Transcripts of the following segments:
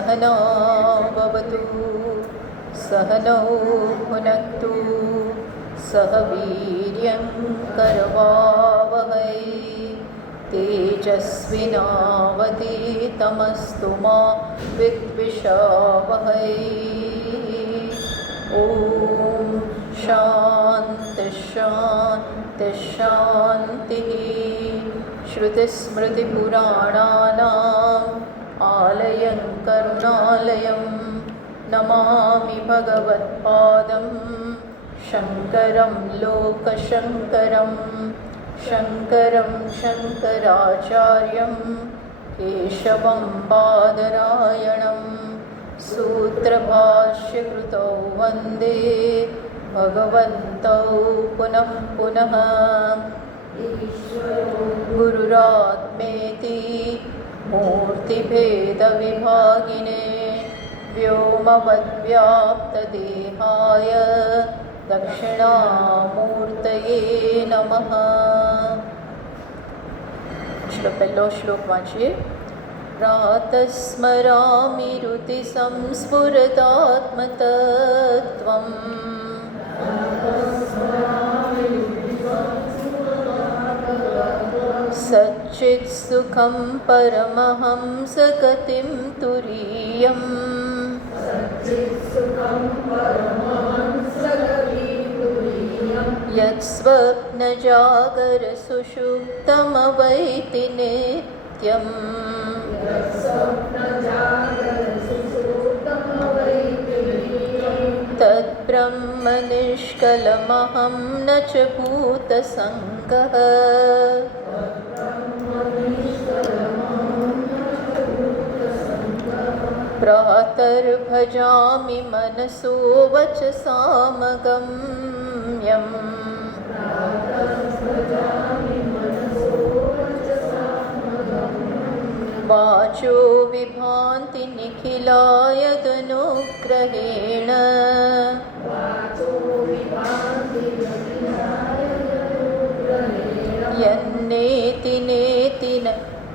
सहना भवतु सहनौ भुनक्तु सह वीर्यं करवावहै तेजस्विनावधीतमस्तु मा विद्विषावहै। ॐ शान्ति शान्ति शान्तिः। श्रुतिस्मृतिपुराणानाम् आलयं करुणालयं नमामि भगवत्पादं शङ्करं लोकशङ्करं शङ्करं शङ्कराचार्यं केशवं बादरायणं सूत्रभाष्यकृतौ वन्दे भगवन्तौ पुनः पुनः। गुरुरात्मेति मूर्तिभेदविभागिने व्योमवद्व्याप्तदेहाय दक्षिणामूर्तये नमः। પહેલો શ્લોક વાંચીએ. પ્રાતસ્મરામિ રુતિ સંસ્ફુરતાત્મતત્વં સચ્ચિત સુખં પરમહંસગતિં તુરીયં યત્સ્વપ્નજાગરસુષુપ્તમવૈતિ નિત્યં તદ્બ્રહ્મ નિષ્કલમહં ન ચ ભૂતસંગઃ. પ્રાતર્ભજામિ મનસો વચસામગમ્યં વાચો વિભાન્તિ નિખિલાયદનુગ્रहेण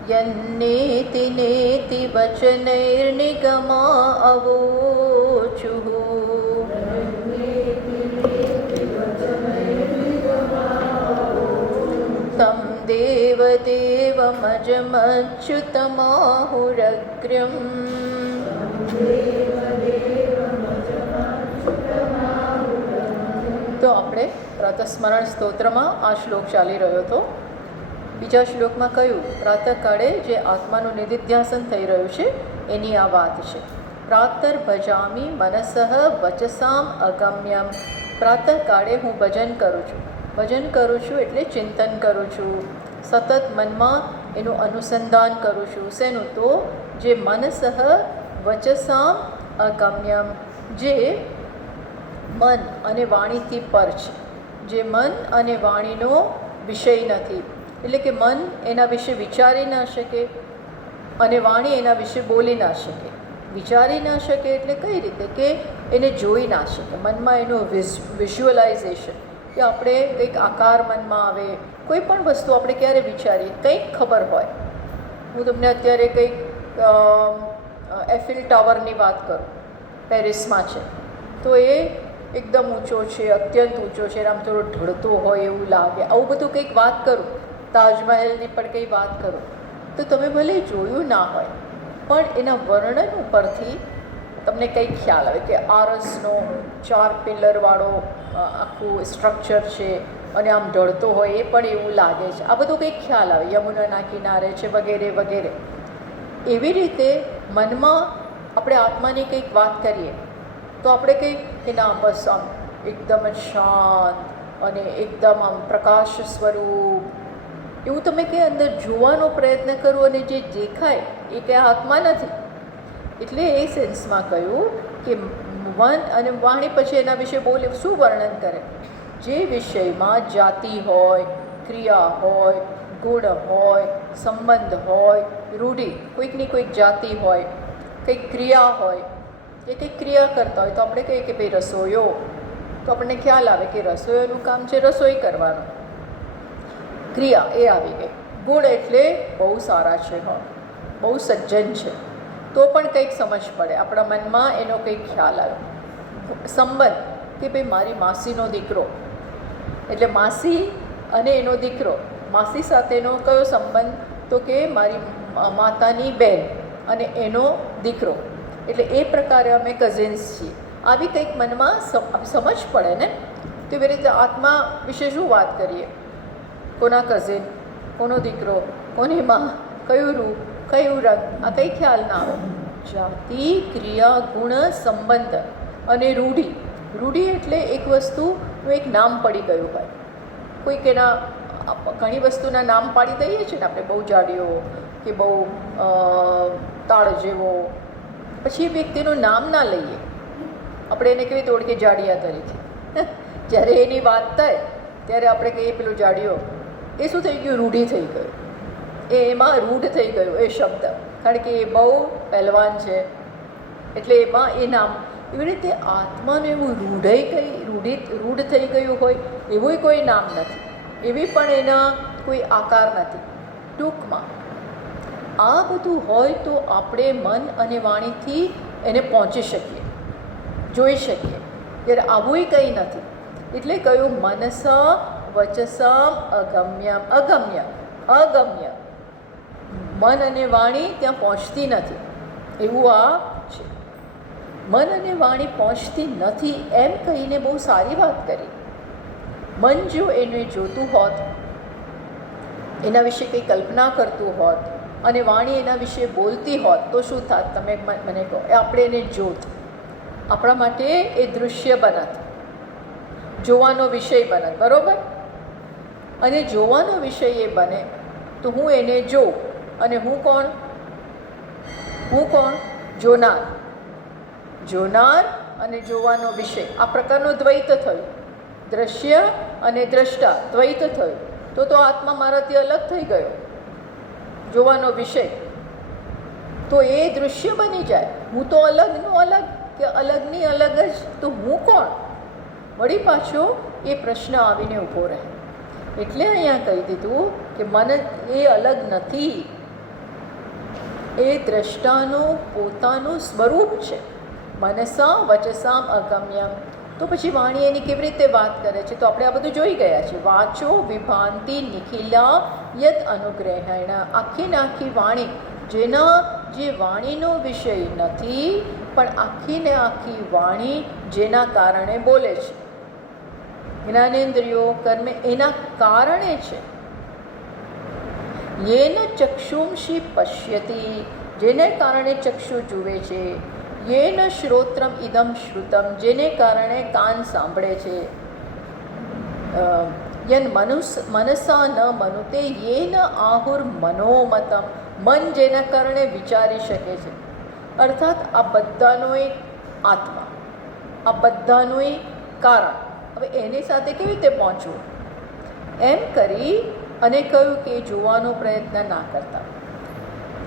यन्नेति नेति वचनैर्निगमा अवोचुः. तं देवदेवमजमच्युतमाहुरग्र्यम् તો આપણે પ્રાતસ્મરણ સ્તોત્રમાં આ શ્લોક ચાલી રહ્યો હતો. બીજા શ્લોકમાં કહ્યું પ્રાતઃકાળે જે આત્માનું નિધિધ્યાસન થઈ રહ્યું છે એની આ વાત છે. પ્રાતર ભજામી મનસઃ વચસામ અગમ્યમ. પ્રાતઃકાળે હું ભજન કરું છું. ભજન કરું છું એટલે ચિંતન કરું છું, સતત મનમાં એનું અનુસંધાન કરું છું. શેનું? તો જે મનસઃ વચસામ અગમ્યમ, જે મન અને વાણીથી પર છે, જે મન અને વાણીનો વિષય નથી. એટલે કે મન એના વિશે વિચારી ના શકે અને વાણી એના વિશે બોલી ના શકે. વિચારી ના શકે એટલે કઈ રીતે? કે એને જોઈ ના શકે. મનમાં એનું વિઝ્યુઅલાઇઝેશન, કે આપણે કંઈક આકાર મનમાં આવે, કોઈ પણ વસ્તુ આપણે ક્યારે વિચારીએ, કંઈક ખબર હોય. હું તમને અત્યારે કંઈક એફિલ ટાવરની વાત કરું, પેરિસમાં છે, તો એ એકદમ ઊંચો છે, અત્યંત ઊંચો છે, આમ થોડો ઢળતો હોય એવું લાગે. આવું બધું કંઈક વાત કરું, તાજમહેલની પણ કંઈ વાત કરું, તો તમે ભલે જોયું ના હોય પણ એના વર્ણન ઉપરથી તમને કંઈક ખ્યાલ આવે કે આરસનો 4 પિલરવાળો આખું સ્ટ્રક્ચર છે અને આમ ઢળતો હોય, એ પણ એવું લાગે છે. આ બધું કંઈક ખ્યાલ આવે. યમુનાના કિનારે છે વગેરે વગેરે. એવી રીતે મનમાં આપણે આત્માની કંઈક વાત કરીએ તો આપણે કંઈક કે ના, બસ આમ એકદમ જ શાંત અને એકદમ આમ પ્રકાશ સ્વરૂપ એવું તમે કે અંદર જોવાનો પ્રયત્ન કરો અને જે દેખાય એ કંઈ આત્મા નથી. એટલે એ સેન્સમાં કહ્યું કે મન અને વાણી પછી એના વિશે બોલે. શું વર્ણન કરે? જે વિષયમાં જાતિ હોય, ક્રિયા હોય, ગુણ હોય, સંબંધ હોય, રૂઢિ, કોઈકની કોઈક જાતિ હોય, કંઈક ક્રિયા હોય, કે કંઈક ક્રિયા કરતા હોય તો આપણે કહીએ કે ભાઈ રસોઈયો, તો આપણને ખ્યાલ આવે કે રસોઈયાનું કામ છે રસોઈ કરવાનું. ક્રિયા એ આવી ગઈ. ગુણ એટલે બહુ સારા છે, બહુ સજ્જન છે. તો પણ કંઈક સમજ પડે, આપણા મનમાં એનો કંઈક ખ્યાલ આવ્યો. સંબંધ કે ભાઈ મારી માસીનો દીકરો, એટલે માસી અને એનો દીકરો, માસી સાથેનો કયો સંબંધ? તો કે મારી માતાની બહેન અને એનો દીકરો, એટલે એ પ્રકારે અમે કઝિન્સ છીએ. આવી કંઈક મનમાં સમજ પડે ને. તો એવી રીતે આત્મા વિશે શું વાત કરીએ? કોના કઝિન, કોનો દીકરો, કોની માં, કયું રૂપ, કયું રંગ, આ કંઈ ખ્યાલ ના આવે. જાતિ, ક્રિયા, ગુણ, સંબંધ અને રૂઢિ. રૂઢિ એટલે એક વસ્તુનું એક નામ પડી ગયું હોય. કોઈક એના ઘણી વસ્તુના નામ પાડી દઈએ છીએ ને આપણે, બહુ જાડીઓ કે બહુ તાળ જેવો, પછી એ વ્યક્તિનું નામ ના લઈએ, આપણે એને કેવી રીતે ઓળખીએ? જાડિયા તરીકે. જ્યારે એની વાત થાય ત્યારે આપણે કહીએ પેલું જાડિયો. એ શું થઈ ગયું? રૂઢિ થઈ ગયું. એમાં રૂઢ થઈ ગયું એ શબ્દ, કારણ કે એ બહુ પહેલવાન છે એટલે એમાં એ નામ. એવી રીતે આત્માનું એવું રૂઢ થઈ ગયું હોય એવું કોઈ નામ નથી, એવી પણ એના કોઈ આકાર નથી. ટૂંકમાં આ બધું હોય તો આપણે મન અને વાણીથી એને પહોંચી શકીએ, જોઈ શકીએ. ત્યારે આવું કંઈ નથી. એટલે કહ્યું મનસા વચસામ અગમ્ય. અગમ્ય મન અને વાણી ત્યાં પહોંચતી નથી, એવું આ છે. મન અને વાણી પહોંચતી નથી એમ કહીને બહુ સારી વાત કરી. મન જો એને જોતું હોત, એના વિશે કંઈ કલ્પના કરતું હોત અને વાણી એના વિશે બોલતી હોત તો શું થાત? તમે મને કહો. આપણે એને જોત, આપણા માટે એ દૃશ્ય બનત, જોવાનો વિષય બનત, બરાબર? અને જોવાનો વિષય એ બને તો હું એને જોઉં. અને હું કોણ? જોનાર. જોનાર અને જોવાનો વિષય, આ પ્રકારનું દ્વૈત થયું. દ્રશ્ય અને દ્રષ્ટા દ્વૈત થયું. તો આત્મા મારાથી અલગ થઈ ગયો. જોવાનો વિષય તો એ દૃશ્ય બની જાય. હું તો અલગનું અલગ કે અલગની અલગ જ, તો હું કોણ? વળી પાછો એ પ્રશ્ન આવીને ઊભો રહે. એટલે અહીંયા કહી દીધું કે મન એ અલગ નથી, એ દ્રષ્ટાનું પોતાનું સ્વરૂપ છે. મનસા વચસામ અગમ્યમ. તો પછી વાણી એની કેવી રીતે વાત કરે છે? તો આપણે આ બધું જોઈ ગયા છે. વાચો વિભાંતિ નિખિલા યદ અનુગ્રહેણ. આખી ને આખી વાણી, જે વાણીનો વિષય નથી પણ આખી ને આખી વાણી જેના કારણે બોલે છે. જ્ઞાનેન્દ્રિયો કર્મ એના કારણે છે. યેન ચક્ષુંષી પશ્યતિ, જેને કારણે ચક્ષુ જુએ છે. યેન શ્રોત્રમ ઇદમ શ્રુતમ, જેને કારણે કાન સાંભળે છે. યન મનસા ન મનુતે યેન આહુર મનોમતમ, મન જેના કારણે વિચારી શકે છે. અર્થાત આ બધાનો એક આત્મા, આ બધાનું એક કારણ. હવે એની સાથે કેવી રીતે પહોંચવું એમ કરી અને કહ્યું કે જોવાનો પ્રયત્ન ના કરતા.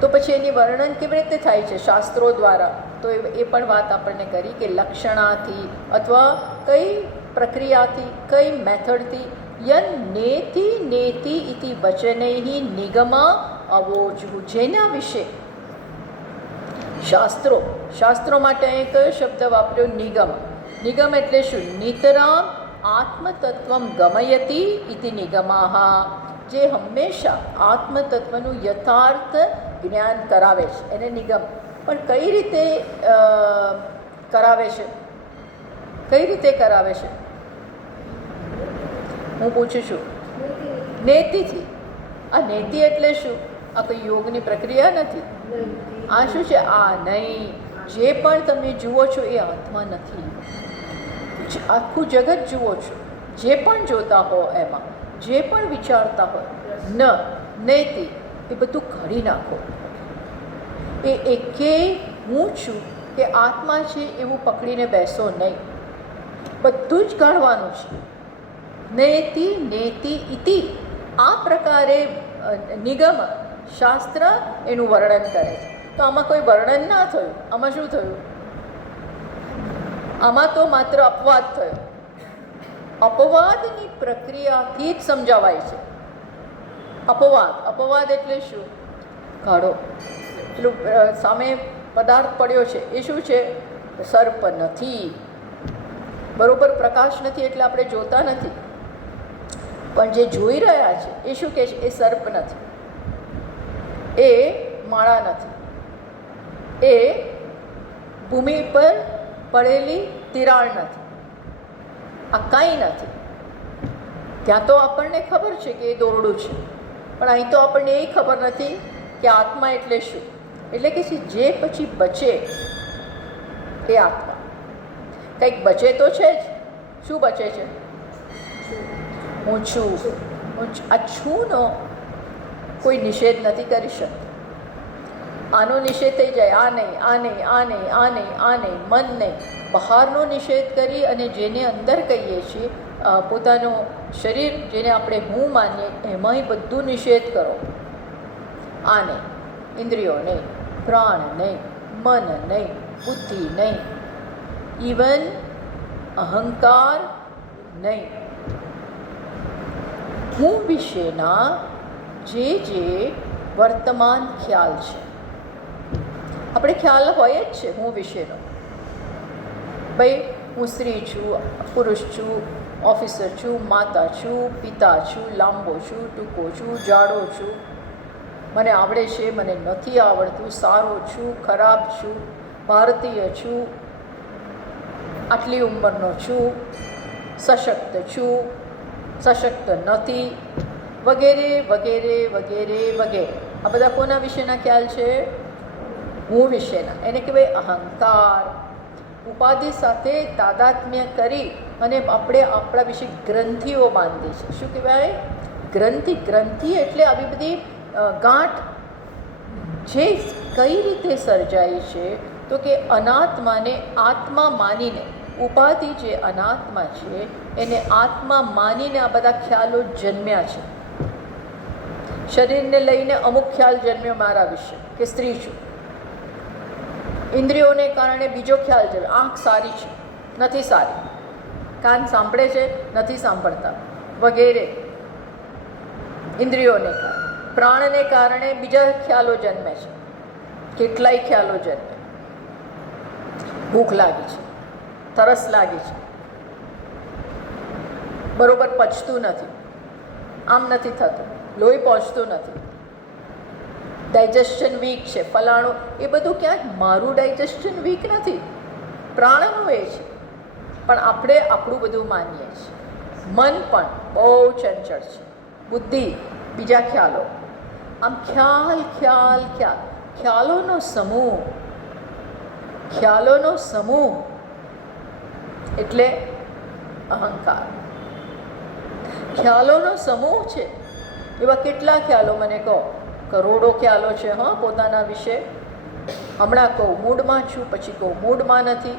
તો પછી એની વર્ણન કેવી રીતે થાય છે? શાસ્ત્રો દ્વારા. તો એ પણ વાત આપણને કરી કે લક્ષણાથી અથવા કઈ પ્રક્રિયાથી, કઈ મેથડથી. યન નેતિ ઇતિ વચનૈ નિગમા અવોચવું, જેના વિશે શાસ્ત્રો માટે અહીં કયો શબ્દ વાપર્યો? નિગમ. નિગમ એટલે શું? નિતરામ આત્મતત્વમ ગમયતિ ઇતિ નિગમાહ, જે હંમેશા આત્મતત્વનું યથાર્થ જ્ઞાન કરાવે છે, એને નિગમ. પણ કઈ રીતે કરાવે છે? કઈ રીતે કરાવે છે? હું પૂછું છું. નેતિથી. આ નેતિ એટલે શું? આ કોઈ યોગની પ્રક્રિયા નથી. આ શું છે? આ નહીં. જે પણ તમે જુઓ છો એ આત્મા નથી. આખું જગત જુઓ છો, જે પણ જોતા હો એમાં, જે પણ વિચારતા હોય, નૈતિ એ બધું કાઢી નાખો. એ એકે હું છું કે આત્મા છે એવું પકડીને બેસો નહીં, બધું જ કાઢવાનું છે. નેતિ ઇતિ, આ પ્રકારે નિગમ શાસ્ત્ર એનું વર્ણન કરે છે. તો આમાં કોઈ વર્ણન ના થયું. આમાં શું થયું? આમાં તો માત્ર અપવાદ થયો. અપવાદની પ્રક્રિયાથી જ સમજાવાય છે. અપવાદ એટલે શું? કાઢો. પેલું સામે પદાર્થ પડ્યો છે એ શું છે? સર્પ નથી. બરોબર પ્રકાશ નથી એટલે આપણે જોતા નથી, પણ જે જોઈ રહ્યા છે એ શું કહે છે? એ સર્પ નથી, એ માળા નથી, એ ભૂમિ પર પડેલી તિરાડ નથી, આ કાંઈ નથી. ત્યાં તો આપણને ખબર છે કે એ દોરડું છે, પણ અહીં તો આપણને એ ખબર નથી કે આત્મા એટલે શું. એટલે કે જે પછી બચે એ આત્મા. કંઈક બચે તો છે જ. શું બચે છે? હું છું. આ છુંનો કોઈ નિષેધ નથી કરી શકતો. આનો નિષેધ થઈ જાય, આ નહીં, આ નહીં, આ નહીં, આ નહીં, આ નહીં, મન નહીં. બહારનો નિષેધ કરી અને જેને અંદર કહીએ છીએ પોતાનું શરીર, જેને આપણે હું માનીએ, એમાંય બધું નિષેધ કરો. આ નહીં, ઇન્દ્રિયો નહીં, પ્રાણ નહીં, મન નહીં, બુદ્ધિ નહીં, ઇવન અહંકાર નહીં. હું વિશેના જે વર્તમાન ખ્યાલ છે, આપણે ખ્યાલ હોય જ છે હું વિશેનો. ભાઈ હું સ્ત્રી છું, પુરુષ છું, ઓફિસર છું, માતા છું, પિતા છું, લાંબો છું, ટૂંકો છું, જાડો છું, મને આવડે છે, મને નથી આવડતું, સારો છું, ખરાબ છું, ભારતીય છું, આટલી ઉંમરનો છું, સશક્ત છું, સશક્ત નથી, વગેરે વગેરે વગેરે વગેરે. આ બધા કોના વિશેના ખ્યાલ છે? હું વિશેના. એને કહેવાય અહંકાર. ઉપાધિ સાથે તાદાત્મ્ય કરી અને આપણે આપણા વિશે ગ્રંથિઓ બાંધી છે. શું કહેવાય? ગ્રંથિ. ગ્રંથિ એટલે આવી બધી ગાંઠ જે કઈ રીતે સર્જાય છે? તો કે અનાત્માને આત્મા માનીને, ઉપાધિ જે અનાત્મા છે એને આત્મા માનીને આ બધા ખ્યાલો જન્મ્યા છે. શરીરને લઈને અમુક ખ્યાલ જન્મ્યો મારા વિશે કે સ્ત્રી છું. ઇન્દ્રિયોને કારણે બીજો ખ્યાલ છે, આંખ સારી છે, નથી સારી, કાન સાંભળે છે, નથી સાંભળતા, વગેરે. ઇન્દ્રિયોને કારણે, પ્રાણને કારણે બીજા ખ્યાલો જન્મે છે, કેટલાય ખ્યાલો જન્મે. ભૂખ લાગી છે, તરસ લાગી છે, બરોબર પચતું નથી, આમ નથી થતું, લોહી પહોંચતું નથી, ડાયજેશન વીક છે, ફલાણું. એ બધું ક્યાંક મારું ડાયજેશન વીક નથી, પ્રાણનું એ છે. પણ આપણે આપણું બધું માનીએ છીએ. મન પણ બહુ ચંચળ છે, બુદ્ધિ, બીજા ખ્યાલો. આમ ખ્યાલ ખ્યાલ ખ્યાલ, ખ્યાલોનો સમૂહ. ખ્યાલોનો સમૂહ એટલે અહંકાર. ખ્યાલોનો સમૂહ છે. એવા કેટલા ખ્યાલો મને કહો? કરોડો ખ્યાલો છે હા પોતાના વિશે. હમણાં કહું મૂડમાં છું, પછી કહું મૂડમાં નથી,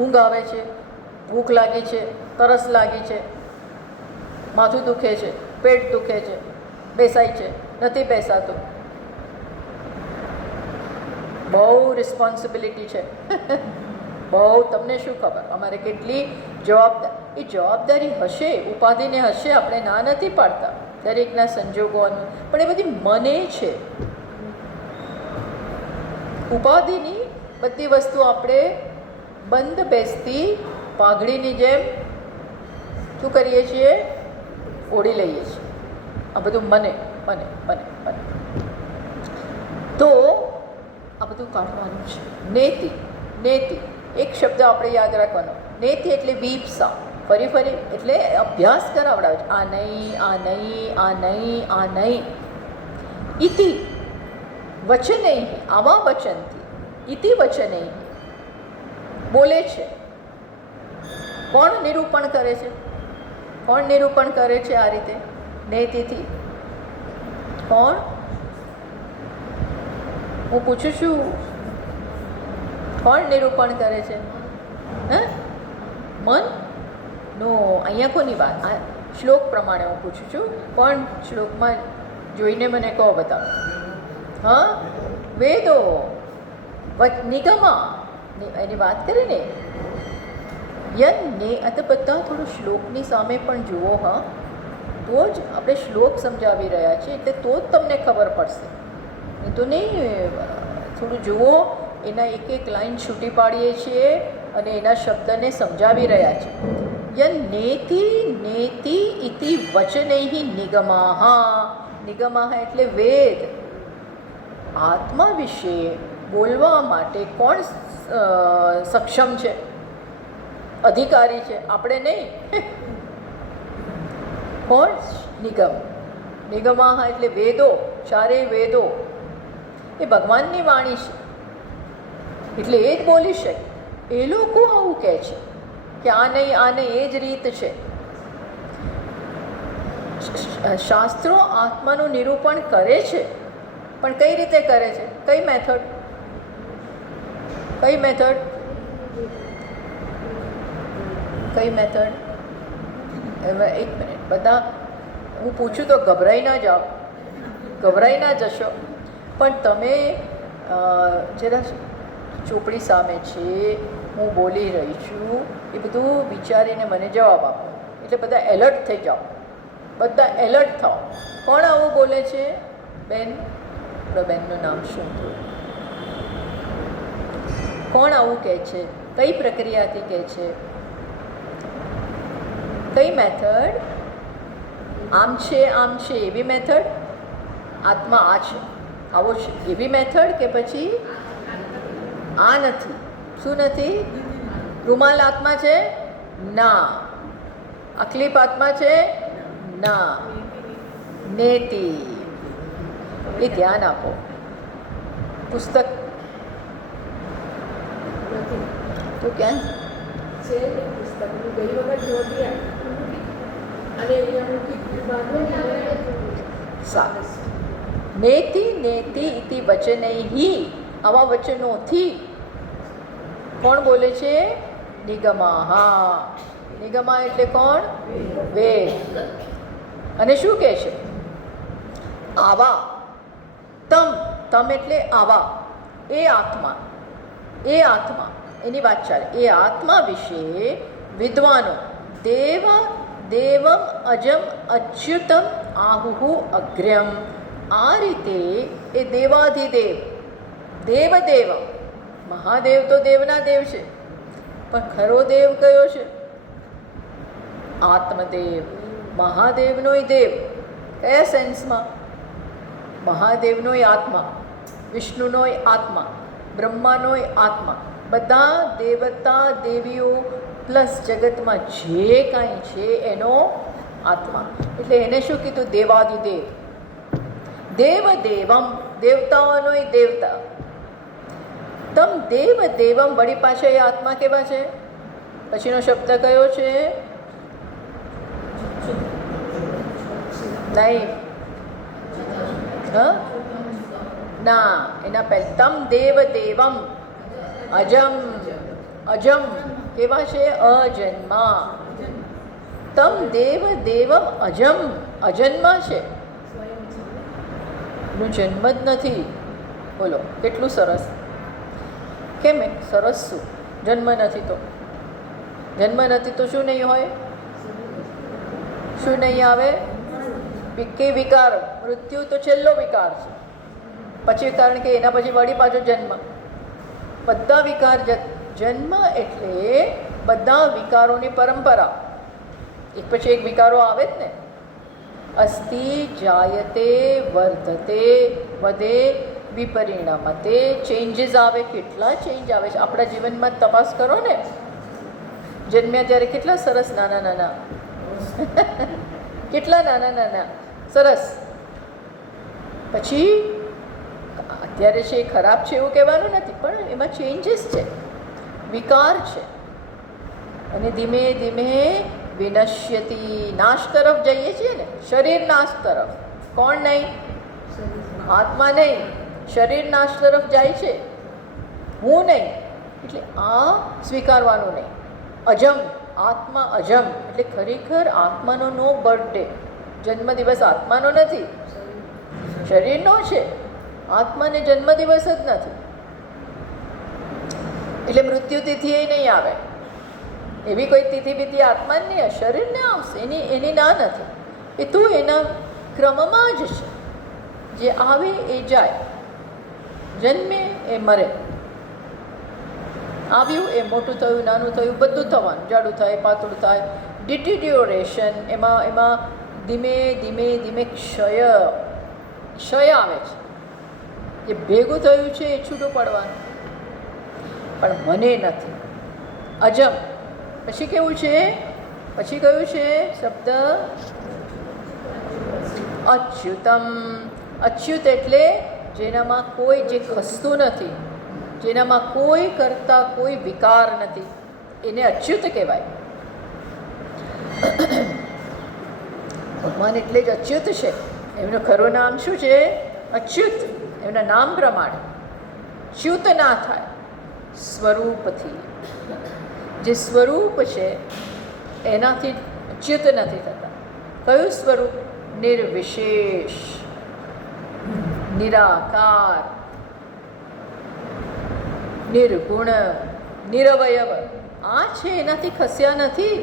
ઊંઘ આવે છે, ભૂખ લાગી છે, તરસ લાગી છે, માથું દુખે છે, પેટ દુખે છે, બેસાય છે, નથી બેસાતું. બહુ રિસ્પોન્સિબિલિટી છે. બહુ. તમને શું ખબર અમારે કેટલી જવાબદારી. એ જવાબદારી હશે, ઉપાધિને હશે, આપણે ના નથી પાડતા, દરેકના સંજોગોનું. પણ એ બધી મને છે. ઉપાધિની બધી વસ્તુ આપણે બંધ બેસતી પાઘડીની જેમ શું કરીએ છીએ? ઓળી લઈએ છીએ. આ બધું મને મને મને મને. તો આ બધું કાઢવાનું છે. નેતિ. નેતિ એક શબ્દ આપણે યાદ રાખવાનો. નેતિ એટલે વીપસા. ફરી ફરી એટલે અભ્યાસ કરાવડાવે છે. આ નહીં, આ નહીં, આ નહીં, આ નહીં. ઇતિ વચનૈ, આવા વચનથી. ઇતિ વચનૈ બોલે છે. કોણ નિરૂપણ કરે છે? કોણ નિરૂપણ કરે છે આ રીતે નેતિથી? કોણ? હું પૂછું છું, કોણ નિરૂપણ કરે છે? હે? મન? નો. અહીંયા કોની વાત? આ શ્લોક પ્રમાણે હું પૂછું છું. કોણ શ્લોકમાં જોઈને મને કહો, બતાવો. હા, વેદો, નિગમા એની વાત કરી ને. યજ્ઞે આ તો બધા થોડું શ્લોકની સામે પણ જુઓ. હા, તો જ આપણે શ્લોક સમજાવી રહ્યા છીએ, એટલે તો જ તમને ખબર પડશે. નહીં તો નહીં. થોડું જુઓ એના એક એક લાઈન છૂટી પાડીએ છીએ અને એના શબ્દને સમજાવી રહ્યા છે. યન નેતિ નેતિ ઇતિ વચનૈઃ નિગમાઃ. નિગમાઃ એટલે વેદ. આત્મા વિશે બોલવા માટે કોણ સક્ષમ છે, અધિકારી છે? આપણે નહીં. કોણ? નિગમ. નિગમાઃ એટલે વેદો, ચારેય વેદો. એ ભગવાનની વાણી છે એટલે એ જ બોલી શકે. એ લોકો આવું કહે છે કે આ નહીં, આ નહીં, એ જ રીત છે. શાસ્ત્રો આત્માનું નિરૂપણ કરે છે, પણ કઈ રીતે કરે છે? કઈ મેથડ? કઈ મેથડ? કઈ મેથડ? એક મિનિટ, બધા હું પૂછું તો ગભરાઈ ના જાઓ, ગભરાઈ ના જશો. પણ તમે જરા ચોપડી સામે છે, હું બોલી રહી છું, એ બધું વિચારીને મને જવાબ આપો. એટલે બધા એલર્ટ થઈ જાઓ, બધા એલર્ટ થાઓ. કોણ આવું બોલે છે? બેન, બેનનું નામ શું? કોણ આવું કહે છે? કઈ પ્રક્રિયાથી કહે છે? કઈ મેથડ? આમ છે, આમ છે એવી મેથડ? આત્મા આ છે, આવો છે એવી મેથડ? કે પછી આ નથી? શું નથી? રૂમાલ આત્મા છે? ના. અકલીફ આત્મા છે? ના. નેતિ. એ ધ્યાન આપો. પુસ્તક તો ક્યાં છે? પુસ્તક ગઈ વખત જોતી અને સારું. નેતિ નેતિ ઇતિ વચનૈઃ. આવા વચનોથી કોણ બોલે છે? નિગમાઃ. નિગમા એટલે કોણ? વેદ. અને શું કહે છે? આવા. તમ. તમ એટલે આવા. એ આત્મા, એ આત્મા, એની વાત ચાલે. એ આત્મા વિશે વિદ્વાનો દેવ દેવમ અજમ અચ્યુતમ આહુહુ અગ્ર્યમ. આ રીતે એ દેવાધિદેવ, દેવદેવ. મહાદેવ તો દેવના દેવ છે, પણ ખરો દેવ કયો છે? આત્મદેવ. મહાદેવનોય દેવ. કયા સેન્સમાં? મહાદેવનોય આત્મા, વિષ્ણુનોય આત્મા, બ્રહ્માનોય આત્મા. બધા દેવતા દેવીઓ પ્લસ જગતમાં જે કાંઈ છે એનો આત્મા. એટલે એને શું કીધું? દેવાદિદેવ. દેવદેવમ, દેવતાઓનોય દેવતા. તમ દેવ દેવમ. વળી પાછા એ આત્મા કેવા છે? પછીનો શબ્દ કયો છે? નહીં. ના, એના પહેલા તમ દેવ દેવમ અજમ. અજમ કેવા છે? અજન્મા. તમ દેવ દેવમ અજમ. અજન્મા છે, નું જન્મ જ નથી. બોલો કેટલું સરસ. કેમ? સરસ શું? જન્મ નથી તો? જન્મ નથી તો શું નહીં હોય? શું નહીં આવે? કે વિકાર. મૃત્યુ તો છેલ્લો વિકાર છે. પછી કારણ કે એના પછી વળી પાછો જન્મ. બધા વિકાર જન્મ એટલે બધા વિકારોની પરંપરા. એક પછી એક વિકારો આવે જ ને. અસ્તિ જાયતે વર્ધતે વધે વિપરિણમતે. ચેન્જીસ આવે. કેટલા ચેન્જ આવે છે આપણા જીવનમાં. તપાસ કરો ને. જન્મ્યા ત્યારે કેટલા સરસ નાના નાના, કેટલા નાના નાના સરસ. પછી અત્યારે છે એ ખરાબ છે એવું કહેવાનું નથી, પણ એમાં ચેન્જીસ છે, વિકાર છે. અને ધીમે ધીમે વિનશ્યતિ. નાશ તરફ જઈએ છીએ ને. શરીર નાશ તરફ. કોણ નહીં? આત્મા નહીં. શરીર નાશ તરફ જાય છે, હું નહીં. એટલે આ સ્વીકારવાનું નહીં. અજમ. આત્મા અજમ એટલે ખરેખર આત્માનો નો બર્થડે, જન્મદિવસ આત્માનો નથી, શરીરનો છે. આત્માને જન્મદિવસ જ નથી. એટલે મૃત્યુતિથિ એ નહીં આવે. એવી કોઈ તિથિ બીથી આત્માને નહીં, શરીરને આવશે. એની ના નથી. એ તો એના ક્રમમાં જ છે. જે આવે એ જાય, જન્મે એ મરે. આવ્યું એ મોટું થયું, નાનું થયું, બધું થવાનું, જાડું થાય, પાતળું થાય, ડિટિડ્યોરેશન, એમાં ધીમે ધીમે ધીમે ક્ષય આવે છે. જે ભેગું થયું છે એ છૂટું પડવાનું, પણ મને નથી. અજમ પછી કેવું છે? પછી કયું છે શબ્દ? અચ્યુતમ. અચ્યુત એટલે જેનામાં કોઈ, જે ખસતું નથી, જેનામાં કોઈ કરતા કોઈ વિકાર નથી, એને અચ્યુત કહેવાય. ભગવાન એટલે જ અચ્યુત છે. એમનું ખરું નામ શું છે? અચ્યુત. એમના નામ પ્રમાણે ચ્યુત ના થાય. સ્વરૂપથી, જે સ્વરૂપ છે એનાથી ચ્યુત નથી થતા. કયું સ્વરૂપ? નિર્વિશેષ, નિરાકાર, નિર્ગુણ, નિરવયવ. આ છે, એનાથી ખસ્યા નથી.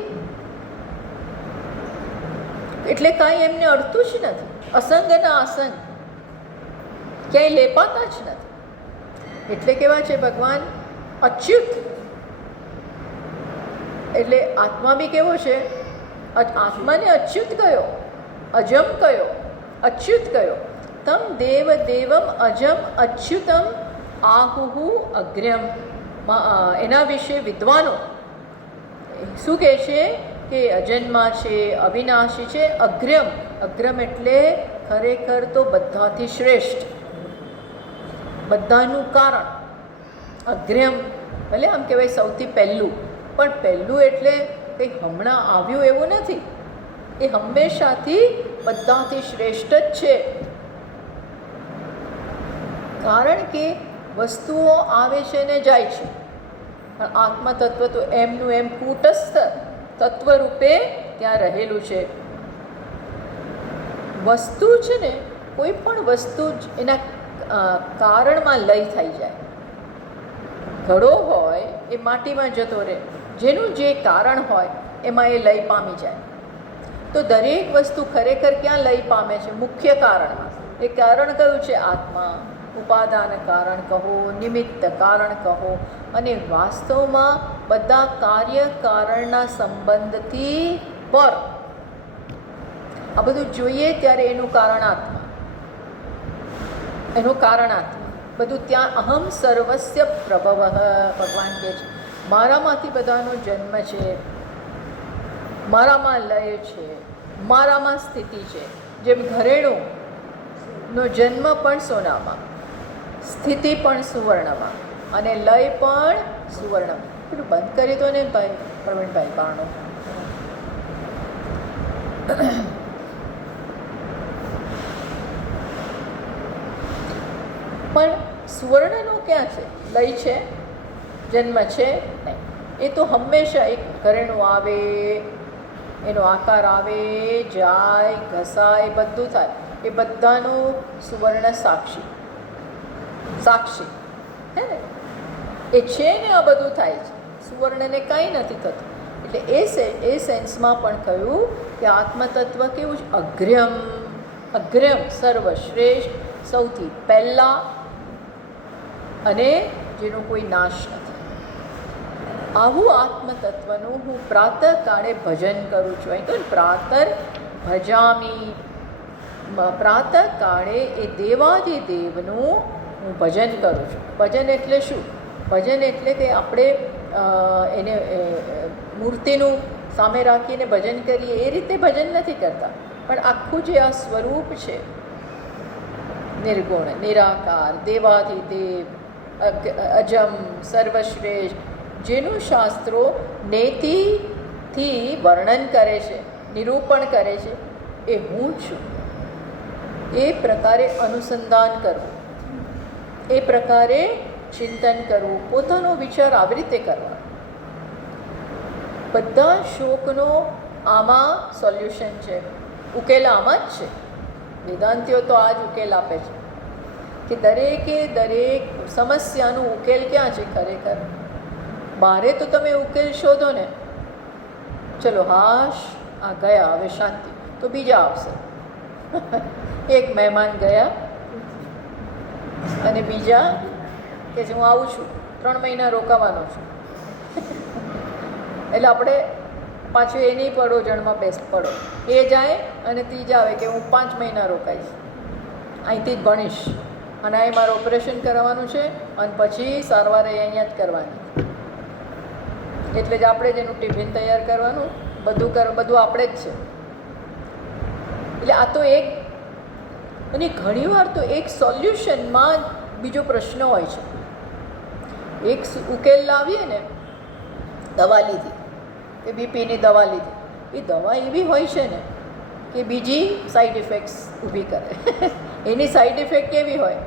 એટલે કાંઈ એમને અડતું જ નથી. અસંગના અસંગ, ક્યાંય લેપાતા જ નથી. એટલે કેવા છે ભગવાન? અચ્યુત. એટલે આત્મા બી કેવો છે? આત્માને અચ્યુત કયો, અજમ કયો, અચ્યુત કયો. તમ દેવ દેવમ અજમ અચ્યુતમ આહુહુ અગ્ર્યમ. એના વિશે વિદ્વાનો શું કહે છે? કે અજન્મા છે, અવિનાશી છે, અગ્ર્યમ. અગ્રમ એટલે ખરેખર તો બધાથી શ્રેષ્ઠ, બધાનું કારણ. અગ્ર્યમ ભલે આમ કહેવાય સૌથી પહેલું, પણ પહેલું એટલે કંઈ હમણાં આવ્યું એવું નથી. એ હંમેશાથી બધાથી શ્રેષ્ઠ જ છે. કારણ કે વસ્તુઓ આવે છે ને જાય છે, પણ આત્મા તત્વ તો એમનું એમ કૂટસ્થ તત્વ રૂપે ત્યાં રહેલું છે. વસ્તુ છે ને, કોઈ પણ વસ્તુ એના કારણમાં લય થઈ જાય. ઘડો હોય એ માટીમાં જતો રહે, જેનું જે કારણ હોય એમાં એ લય પામી જાય. તો દરેક વસ્તુ ખરેખર ક્યાં લય પામે છે? મુખ્ય કારણમાં. એ કારણ કયું છે? આત્મા. ઉપાદાન કારણ કહો, નિમિત્ત કારણ કહો, અને વાસ્તવમાં બધા કાર્ય કારણના સંબંધથી પર આ બધું જોઈએ ત્યારે એનું કારણ આત્મા, એનું કારણ આત્મા. બધું ત્યાં અહમ સર્વસ્ય પ્રભવ. ભગવાન કહે છે મારામાંથી બધાનો જન્મ છે, મારામાં લય છે, મારામાં સ્થિતિ છે. જેમ ઘરેણુંનો જન્મ પણ સોનામાં, સ્થિતિ પણ સુવર્ણમાં, અને લય પણ સુવર્ણમાં. પેલું બંધ કરી દો ને ભાઈ પ્રવીણભાઈ બાણો. પણ સુવર્ણનું ક્યાં છે? લય છે? જન્મ છે? નહીં. એ તો હંમેશા એક ઘરેણું આવે, એનો આકાર આવે, જાય, ઘસાય, બધું થાય. એ બધાનું સુવર્ણ સાક્ષી, સાક્ષી હે ને? એ છે ને આ બધું થાય છે. સુવર્ણને કાંઈ નથી થતું. એટલે એ સેન્સમાં પણ કહ્યું કે આત્મતત્વ કેવું છે? અગ્ર્યમ. અગ્ર્યમ, સર્વશ્રેષ્ઠ, સૌથી પહેલાં, અને જેનો કોઈ નાશ નથી. આવું આત્મતત્વનું હું પ્રાતઃકાળે ભજન કરું છું. અહીં તો પ્રાતર ભજામી. પ્રાતઃકાળે એ દેવાધિદેવનું હું ભજન કરું છું. ભજન એટલે શું? ભજન એટલે કે આપણે એને મૂર્તિનું સામે રાખીને ભજન કરીએ એ રીતે ભજન નથી કરતા, પણ આખું જે આ સ્વરૂપ છે, નિર્ગુણ, નિરાકાર, દેવાધિદેવ, અજમ, સર્વશ્રેષ્ઠ, જેનું શાસ્ત્રો નેતિથી વર્ણન કરે છે, નિરૂપણ કરે છે, એ હું છું. એ પ્રકારે અનુસંધાન કરવું, એ પ્રકારે ચિંતન કરવું, પોતાનો વિચાર આવી રીતે કરવાનો. બધા શોકનો આમાં સોલ્યુશન છે, ઉકેલ આમાં જ છે. વેદાંતિઓ તો આ જ ઉકેલ આપે છે કે દરેકે દરેક સમસ્યાનું ઉકેલ ક્યાં છે? ખરેખર બારે તો તમે ઉકેલ શોધો ને, ચલો હાશ આ ગયા, હવે શાંતિ, તો બીજા આવશે. એક મહેમાન ગયા અને બીજા કે હું આવું છું, 3 મહિના રોકાવાનો છું. એટલે આપણે પાછું એ નહીં પડો જણમાં બેસ્ટ પડો, એ જાય અને ત્રીજા આવે કે હું 5 મહિના રોકાઈશ, અહીંથી જ ભણીશ અને અહીં મારે ઓપરેશન કરાવવાનું છે અને પછી સારવાર અહીંયા જ કરવાની. એટલે જ આપણે જ એનું ટિફિન તૈયાર કરવાનું, બધું આપણે જ છે. એટલે આ તો એક, અને ઘણીવાર તો એક સોલ્યુશનમાં બીજો પ્રશ્ન હોય છે. એક ઉકેલ લાવીએ ને, દવા લીધી કે બીપીની દવા લીધી, એ દવા એવી હોય છે ને કે બીજી સાઈડ ઇફેક્ટ્સ ઊભી કરે. એની સાઈડ ઇફેક્ટ કેવી હોય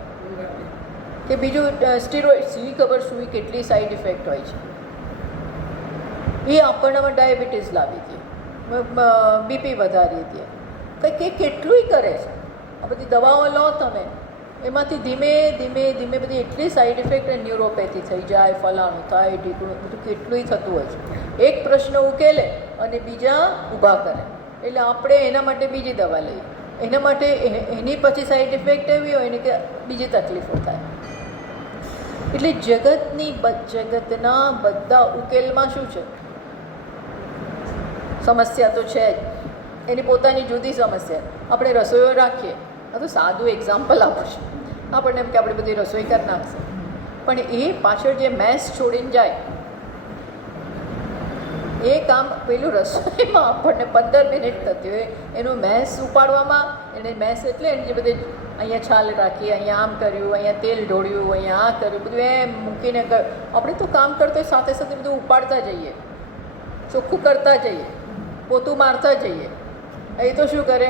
કે બીજું સ્ટીરોઇડ, સી ખબર શું કેટલી સાઈડ ઇફેક્ટ હોય છે. એ આપણને ડાયાબિટીસ લાવી દે, બીપી વધારી દે, કંઈક કેટલુંય કરે છે. આ બધી દવાઓ લો તમે, એમાંથી ધીમે ધીમે ધીમે બધી એટલી સાઈડ ઇફેક્ટ, ન્યુરોપેથી થઈ જાય, ફલાણું થાય, ઢીકણું, બધું કેટલુંય થતું હોય છે. એક પ્રશ્ન ઉકેલે અને બીજા ઊભા કરે. એટલે આપણે એના માટે બીજી દવા લઈએ, એના માટે એની પછી સાઈડ ઇફેક્ટ એવી હોય ને કે બીજી તકલીફો થાય. એટલે જગતના બધા ઉકેલમાં શું છે? સમસ્યા તો છે જ, એની પોતાની જુદી સમસ્યા. આપણે રસોઈઓ રાખીએ, આ તો સાદું એક્ઝામ્પલ આપું છું, આપણને એમ કે આપણે બધી રસોઈ કરી નાખશે, પણ એ પાછળ જે મેસ છોડીને જાય એ કામ, પેલું રસોઈમાં આપણને 15 મિનિટ થતી હોય, એનું મેસ ઉપાડવામાં, એને મેસ એટલે એની જે બધી અહીંયા છાલ રાખી, અહીંયા આમ કર્યું, અહીંયા તેલ ઢોળ્યું, અહીંયા આ કર્યું, બધું એમ મૂકીને આપણે તો કામ કરતો હોય સાથે સાથે બધું ઉપાડતા જઈએ, ચોખ્ખું કરતા જઈએ, પોતું મારતા જઈએ. એ તો શું કરે,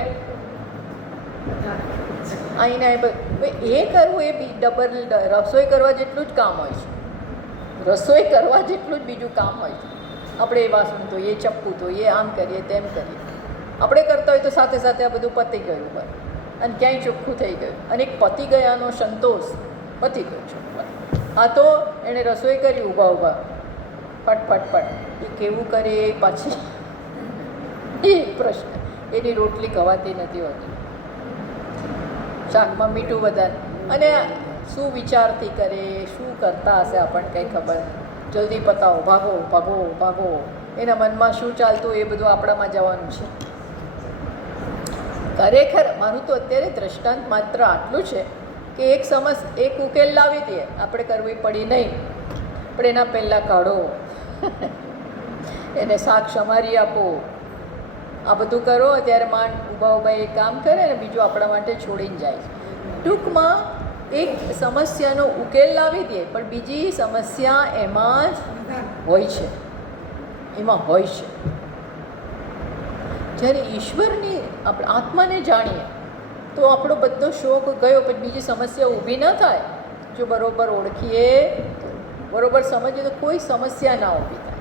અહીંને એ કરવું, એ ડબલ રસોઈ કરવા જેટલું જ કામ હોય છે. રસોઈ કરવા જેટલું જ બીજું કામ હોય છે. આપણે એ વાસણ ધોઈએ, ચપ્પુ ધોઈએ, આમ કરીએ, તેમ કરીએ. આપણે કરતા હોય તો સાથે સાથે આ બધું પતી ગયું હોય અને ક્યાંય ચોખ્ખું થઈ ગયું, અને એક પતી ગયાનો સંતોષ, પતી ગયું છે. આ તો એણે રસોઈ કરી ઊભા ઊભા, ફટ ફટ ફટ, એ કેવું કરે એ પાછી એ પ્રશ્ન. એની રોટલી ખવાતી નથી હોતી, શાકમાં મીઠું વધારે, અને શું વિચારથી કરે, શું કરતા હશે આપણને કંઈ ખબર નહીં. જલ્દી પતાવો, ભાગો ભાગો ભાગો, એના મનમાં શું ચાલતું એ બધું આપણામાં જવાનું છે. ખરેખર મારું તો અત્યારે દ્રષ્ટાંત માત્ર આટલું છે કે એક ઉકેલ લાવી દઈએ, આપણે કરવી પડી નહીં, પણ એના પહેલાં કાઢો, એને શાક સમારી આપો, આ બધું કરો, ત્યારે માંડ ઊભા ઊભા એ કામ કરે અને બીજું આપણા માટે છોડીને જાય છે. ટૂંકમાં એક સમસ્યાનો ઉકેલ લાવી દે, પણ બીજી સમસ્યા એમાં જ હોય છે, એમાં હોય છે. જ્યારે ઈશ્વરની આપણે આત્માને જાણીએ તો આપણો બધો શોખ ગયો, પછી બીજી સમસ્યા ઊભી ન થાય. જો બરાબર ઓળખીએ, બરાબર સમજીએ તો કોઈ સમસ્યા ના ઊભી થાય,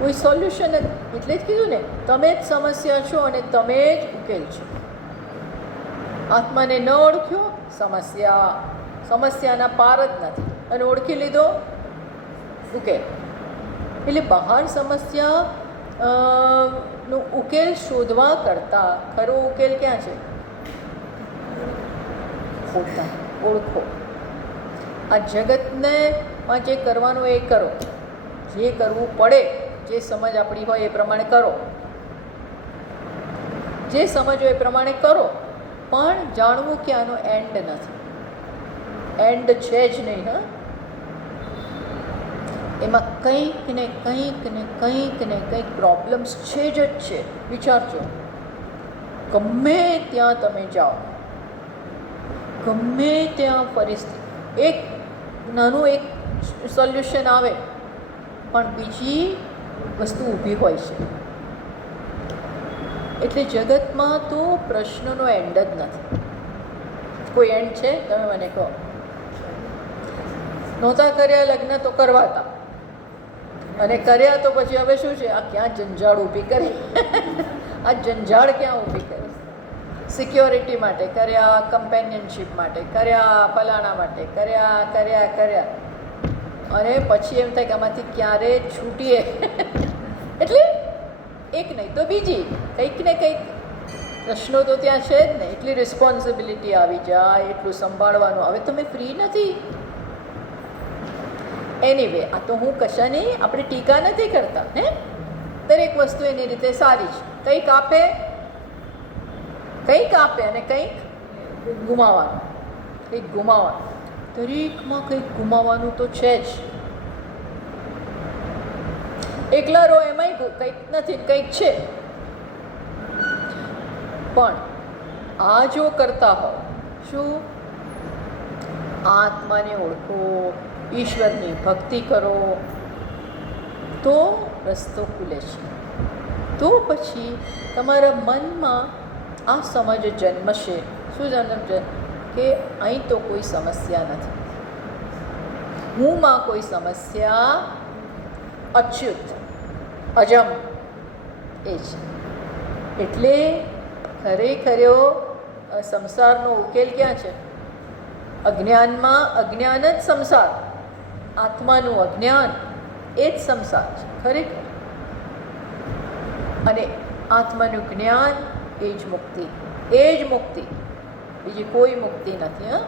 કોઈ સોલ્યુશન જ. એટલે જ કીધું ને, તમે જ સમસ્યા છો અને તમે જ ઉકેલ છો. આત્માને ન ઓળખ્યો, સમસ્યાના પાર જ નથી, અને ઓળખી લીધો, ઉકેલ. એટલે બહાર સમસ્યા નો ઉકેલ શોધવા કરતાં ખરો ઉકેલ ક્યાં છે? પોતા ઓળખો. આ જગતને માં જે કરવાનું એ કરો, જે કરવું પડે, જે સમજ આપણી હોય એ પ્રમાણે કરો, જે સમજ હોય એ પ્રમાણે કરો, પણ જાણવું કે આનો એન્ડ નથી, એન્ડ છે જ નહીં. હા, એમાં કંઈક ને કંઈક પ્રોબ્લેમ્સ છે જ છે. વિચારજો, ગમે ત્યાં તમે જાઓ, ગમે ત્યાં પરિસ્થિતિ, એક નાનું એક સોલ્યુશન આવે પણ બીજી વસ્તુ ઊભી હોય છે. એટલે જગતમાં તો પ્રશ્નનો એન્ડ જ નથી. કોઈ એન્ડ છે? તમે મને કહો. નહોતા કર્યા લગ્ન તો કરવા હતા, અને કર્યા તો પછી હવે શું છે? આ ક્યાં જંજાળ ઊભી કરી, આ જંજાળ ક્યાં ઊભી કરી? સિક્યોરિટી માટે કર્યા, કમ્પેનિયનશિપ માટે કર્યા, ફલાણા માટે કર્યા, અને પછી એમ થાય કે આમાંથી ક્યારે છૂટીએ. એટલે એક નહીં તો બીજી કંઈક ને કંઈક પ્રશ્નો તો ત્યાં છે જ ને. એટલી રિસ્પોન્સિબિલિટી આવી જાય, એટલું સંભાળવાનું. હવે તમે ફ્રી નથી. એનીવે, આ તો હું કશાની આપણે ટીકા નથી કરતા હે. દરેક વસ્તુ એની રીતે સારી છે. કંઈક આપે અને કંઈક ગુમાવવાનું. દરેકમાં કંઈક ગુમાવવાનું તો છે જ. એકલા રહો એમાંય કંઈક નથી, કંઈક છે. પણ આ જો કરતા હો, શું આત્માને ઓળખો, ઈશ્વરની ભક્તિ કરો, તો રસ્તો ખુલે છે. તો પછી તમારા મનમાં આ સમજ જન્મશે. શું જન્મશે? કે અહીં તો કોઈ સમસ્યા નથી, હુંમાં કોઈ સમસ્યા, અચ્યુત અજમ એ છે. એટલે ખરેખરો સંસારનો ઉકેલ ક્યાં છે? અજ્ઞાનમાં. અજ્ઞાન જ સંસાર, આત્માનું અજ્ઞાન એ જ સંસાર છે ખરેખર. અને આત્માનું જ્ઞાન એ જ મુક્તિ, બીજી કોઈ મુક્તિ નથી.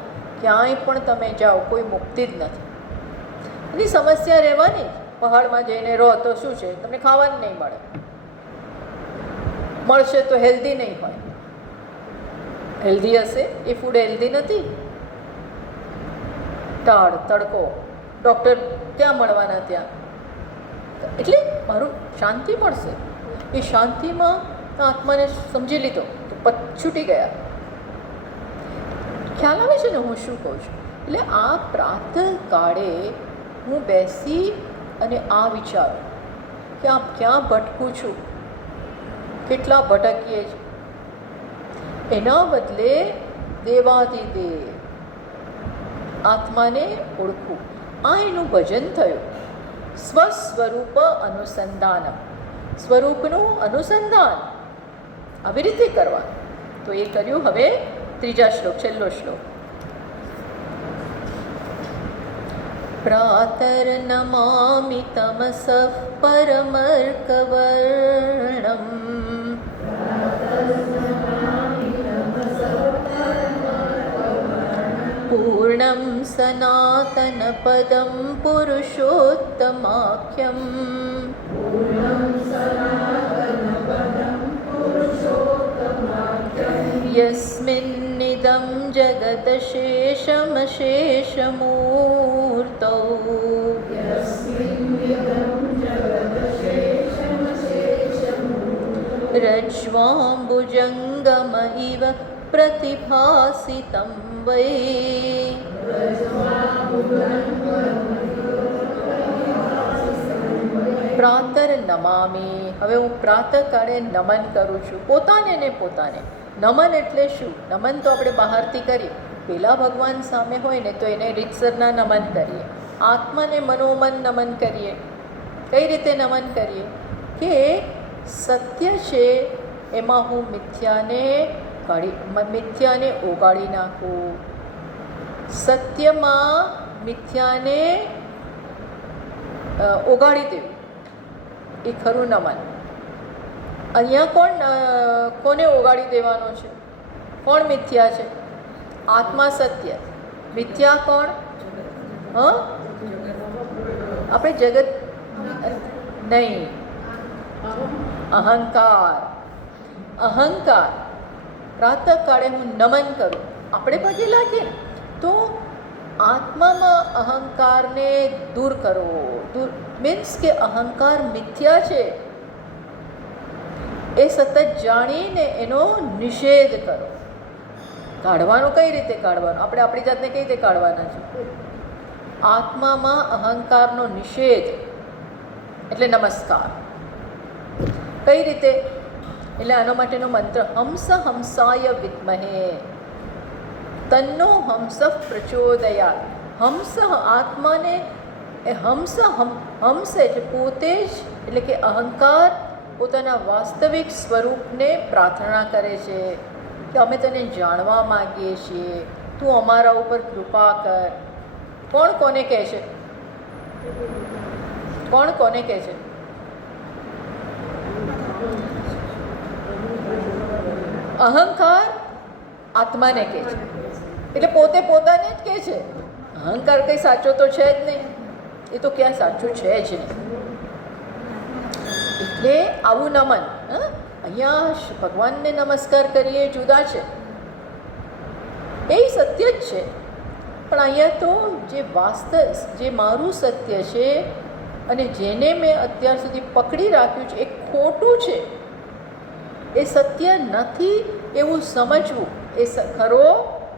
ક્યાંય પણ તમે જાઓ કોઈ મુક્તિ જ નથી. એની સમસ્યા રહેવાની. પહાડમાં જઈને રહો તો શું છે? તમને ખાવાનું નહીં મળે, મળશે તો હેલ્ધી નહીં હોય. હેલ્ધી હશે એ ફૂડ હેલ્ધી નથી. ટાળ, તડકો, ડૉક્ટર ક્યાં મળવાના ત્યાં? એટલે મારું શાંતિ મળશે. એ શાંતિમાં આત્માને સમજી લીધો તો છૂટી ગયા. ખ્યાલ આવે છે ને હું શું કહું છું? એટલે આ પ્રાતઃકાળે હું બેસી અને આ વિચારું કે આ ક્યાં ભટકું છું, કેટલા ભટકીએ છીએ. એના બદલે દેવાધિદેવ આત્માને ઓળખું. આ એનું ભજન થયું. સ્વસ્વરૂપ અનુસંધાનમ, સ્વરૂપનું અનુસંધાન આવી રીતે કરવાનું. તો એ કર્યું. હવે ત્રીજા શ્લોક, છેલ્લો શ્લોક. પ્રાતર્નમામિ તમસઃ પરમર્કવર્ણમ પૂર્ણમ સનાતનપદમ પુરુષોત્તમાખ્યમ યસ્મિન્નિદં જગત શેષમશેષમૂર્તૌ રજ્વાંબુજંગમ ઇવ પ્રતિભાસિतं વૈ. પ્રાતર નમામી. હવે હું પ્રાતઃકાળે નમન કરું છું પોતાને ને પોતાને. નમન એટલે શું? નમન તો આપણે બહારથી કરીએ. પેલા ભગવાન સામે હોય ને તો એને રીતસરના નમન કરીએ. આત્માને મનોમન નમન કરીએ. કઈ રીતે નમન કરીએ? કે સત્ય છે એમાં હું મિથ્યાને ઓગાળી નાખું. સત્યમાં મિથ્યાને ઓગાળી દેવું એ ખરું નમન. અહીંયા કોને ઓગાળી દેવાનો છે? કોણ મિથ્યા છે? આત્મા સત્ય. મિથ્યા કોણ? આપણે જગત નહીં, અહંકાર. પ્રાતઃકાળે હું નમન કરું. આપણે પગે લાગીએ તો આત્મામાં અહંકારને દૂર કરો. દૂર મીન્સ કે અહંકાર મિથ્યા છે એ સતત જાણીને એનો નિષેધ કરો. કાઢવાનો કઈ રીતે કાઢવાનો? આપણે આપણી જાતને કઈ રીતે કાઢવાના છે? આત્મામાં અહંકારનો નિષેધ એટલે નમસ્કાર. કઈ રીતે? એટલે આનો માટેનો મંત્ર હંસ હંસાય વિદ્મહે તન્નો હંસ પ્રચોદયાત. હંસ આત્માને હંસ એટલે પોતે જ, એટલે કે અહંકાર પોતાના વાસ્તવિક સ્વરૂપને પ્રાર્થના કરે છે કે અમે તને જાણવા માગીએ છીએ, તું અમારા ઉપર કૃપા કર. કોણ કોને કહે છે? કોણ કોને કહે છે? અહંકાર આત્માને કહે છે. એટલે પોતે પોતાને જ કહે છે. અહંકાર કંઈ સાચો તો છે જ નહીં. એ તો ક્યાં સાચું છે જ નહીં. એટલે આવું નમન, અહીંયા ભગવાનને નમસ્કાર કરીએ જુદા છે, એ સત્ય જ છે, પણ અહીંયા તો જે મારું સત્ય છે અને જેને મેં અત્યાર સુધી પકડી રાખ્યું છે એ ખોટું છે, એ સત્ય નથી એવું સમજવું એ ખરો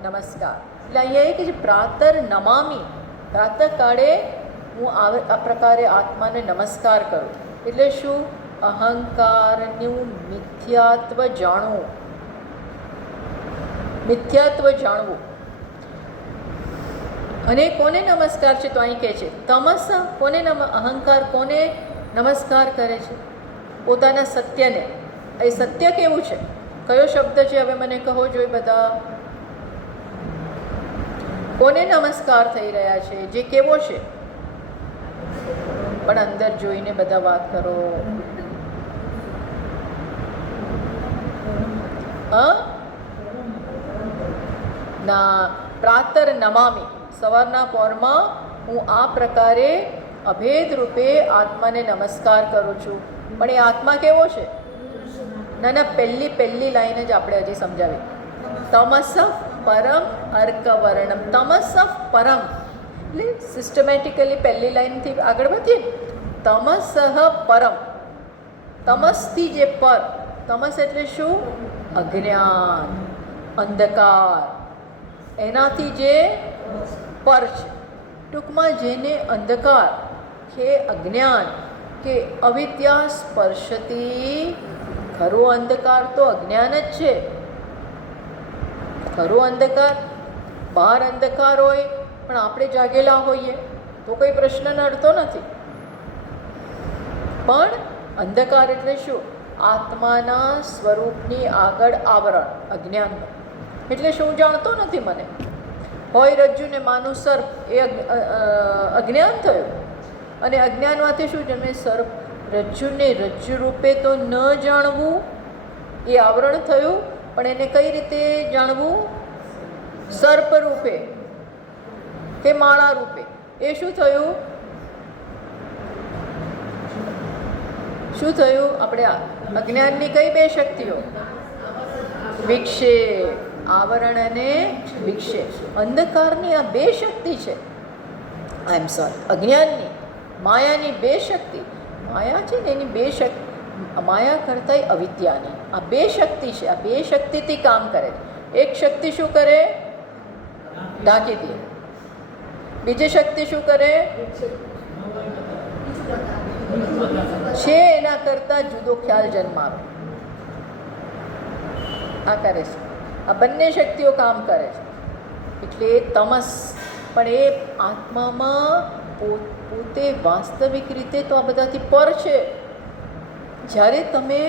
નમસ્કાર. એટલે અહીંયા એ કે છે પ્રાતર નમામી, પ્રાતઃકાળે હું આ પ્રકારે આત્માને નમસ્કાર કરું. એટલે શું? અહંકારનું મિથ્યાત્વ જાણવું, મિથ્યાત્વ જાણવું. અને કોને નમસ્કાર છે? તો અહીં કહે છે તમસ. કોને અહંકાર કોને નમસ્કાર કરે છે? પોતાના સત્યને. એ સત્ય કેવું છે? કયો શબ્દ છે? હવે મને કહો જોઈ બધા. કોને નમસ્કાર થઈ રહ્યા છે? જે કેવો છે? પણ અંદર જોઈને બધા વાત કરો. ના, પ્રાતર નમામી, સવારના પોરમાં હું આ પ્રકારે અભેદ રૂપે આત્માને નમસ્કાર કરું છું. પણ એ આત્મા કેવો છે? ના, પહેલી લાઈન જ આપણે હજી સમજાવી. તમસ પરમ અર્કવર્ણમ. તમસ પરમ એટલે સિસ્ટમેટિકલી પહેલી લાઈનથી આગળ વધીએ. તમસ પરમ, તમસથી જે પર. તમસ એટલે શું? અજ્ઞાન, અંધકાર, એનાથી જે પર છે. ટૂંકમાં જેને અંધકાર કે અજ્ઞાન કે અવિદ્યા સ્પર્શતી. ખરો અંધકાર તો અજ્ઞાન જ છે. ખરો અંધકાર, બહાર અંધકાર હોય પણ આપણે જાગેલા હોઈએ તો કોઈ પ્રશ્ન નડતો નથી. પણ અંધકાર એટલે શું? આત્માના સ્વરૂપની આગળ આવરણ, અજ્ઞાનનું. એટલે શું? જાણતો નથી મને. હોય રજ્જુને માનું સર્પ, એ અજ્ઞાન થયું. અને અજ્ઞાનમાંથી શું જન્મે? સર્પ. રજ્જુને રજ્જુ રૂપે તો ન જાણવું, એ આવરણ થયું. પણ એને કઈ રીતે જાણવું? સર્પ રૂપે કે માળા રૂપે. એ શું થયું? શું થયું? આપણે અજ્ઞાનની કઈ બે શક્તિઓ? વિક્ષેપ, આવરણ અને વિક્ષેપ. અંધકારની આ બે શક્તિ છે. અજ્ઞાનની, માયાની બે શક્તિ. માયા છે ને એની બે શક્તિ, માયા કરતાં અવિદ્યાની આ બે શક્તિ છે. આ બે શક્તિથી કામ કરે છે. એક શક્તિ શું કરે? ઢાંકી દે. બીજી શક્તિ શું કરે? છે એના કરતાં જુદો ખ્યાલ જન્માવે. આ કરે છે. આ બંને શક્તિઓ કામ કરે છે. એટલે તમસ. પણ એ આત્મામાં પોતે વાસ્તવિક રીતે તો આ બધાથી પર છે. જ્યારે તમે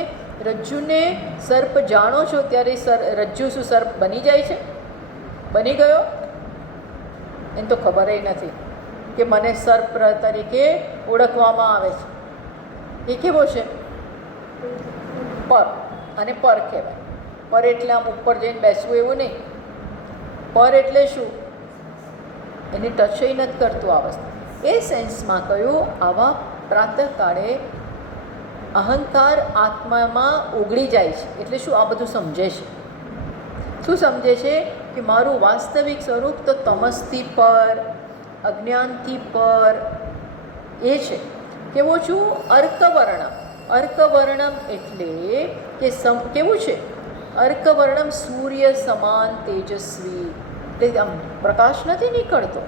રજ્જુને સર્પ જાણો છો ત્યારે રજ્જુ શું સર્પ બની જાય છે? બની ગયો? એને તો ખબર નથી કે મને સર્પ તરીકે ઓળખવામાં આવે છે. એ કેવો છે? પર. અને પર કહેવાય. પર એટલે આમ ઉપર જઈને બેસવું એવું નહીં. પર એટલે શું? એને ટચ નથી કરતું આ વસ્તુ. એ સેન્સમાં કહ્યું આવા પ્રાતઃકાળે અહંકાર આત્મામાં ઓગળી જાય છે. એટલે શું? આ બધું સમજે છે. શું સમજે છે? કે મારું વાસ્તવિક સ્વરૂપ તો તમસથી પર, અજ્ઞાનથી પર એ છે. કેવું છું? અર્કવર્ણમ. અર્કવર્ણમ એટલે કે કેવું છે? અર્કવર્ણમ સૂર્ય સમાન તેજસ્વી. એટલે આમ પ્રકાશ નથી નીકળતો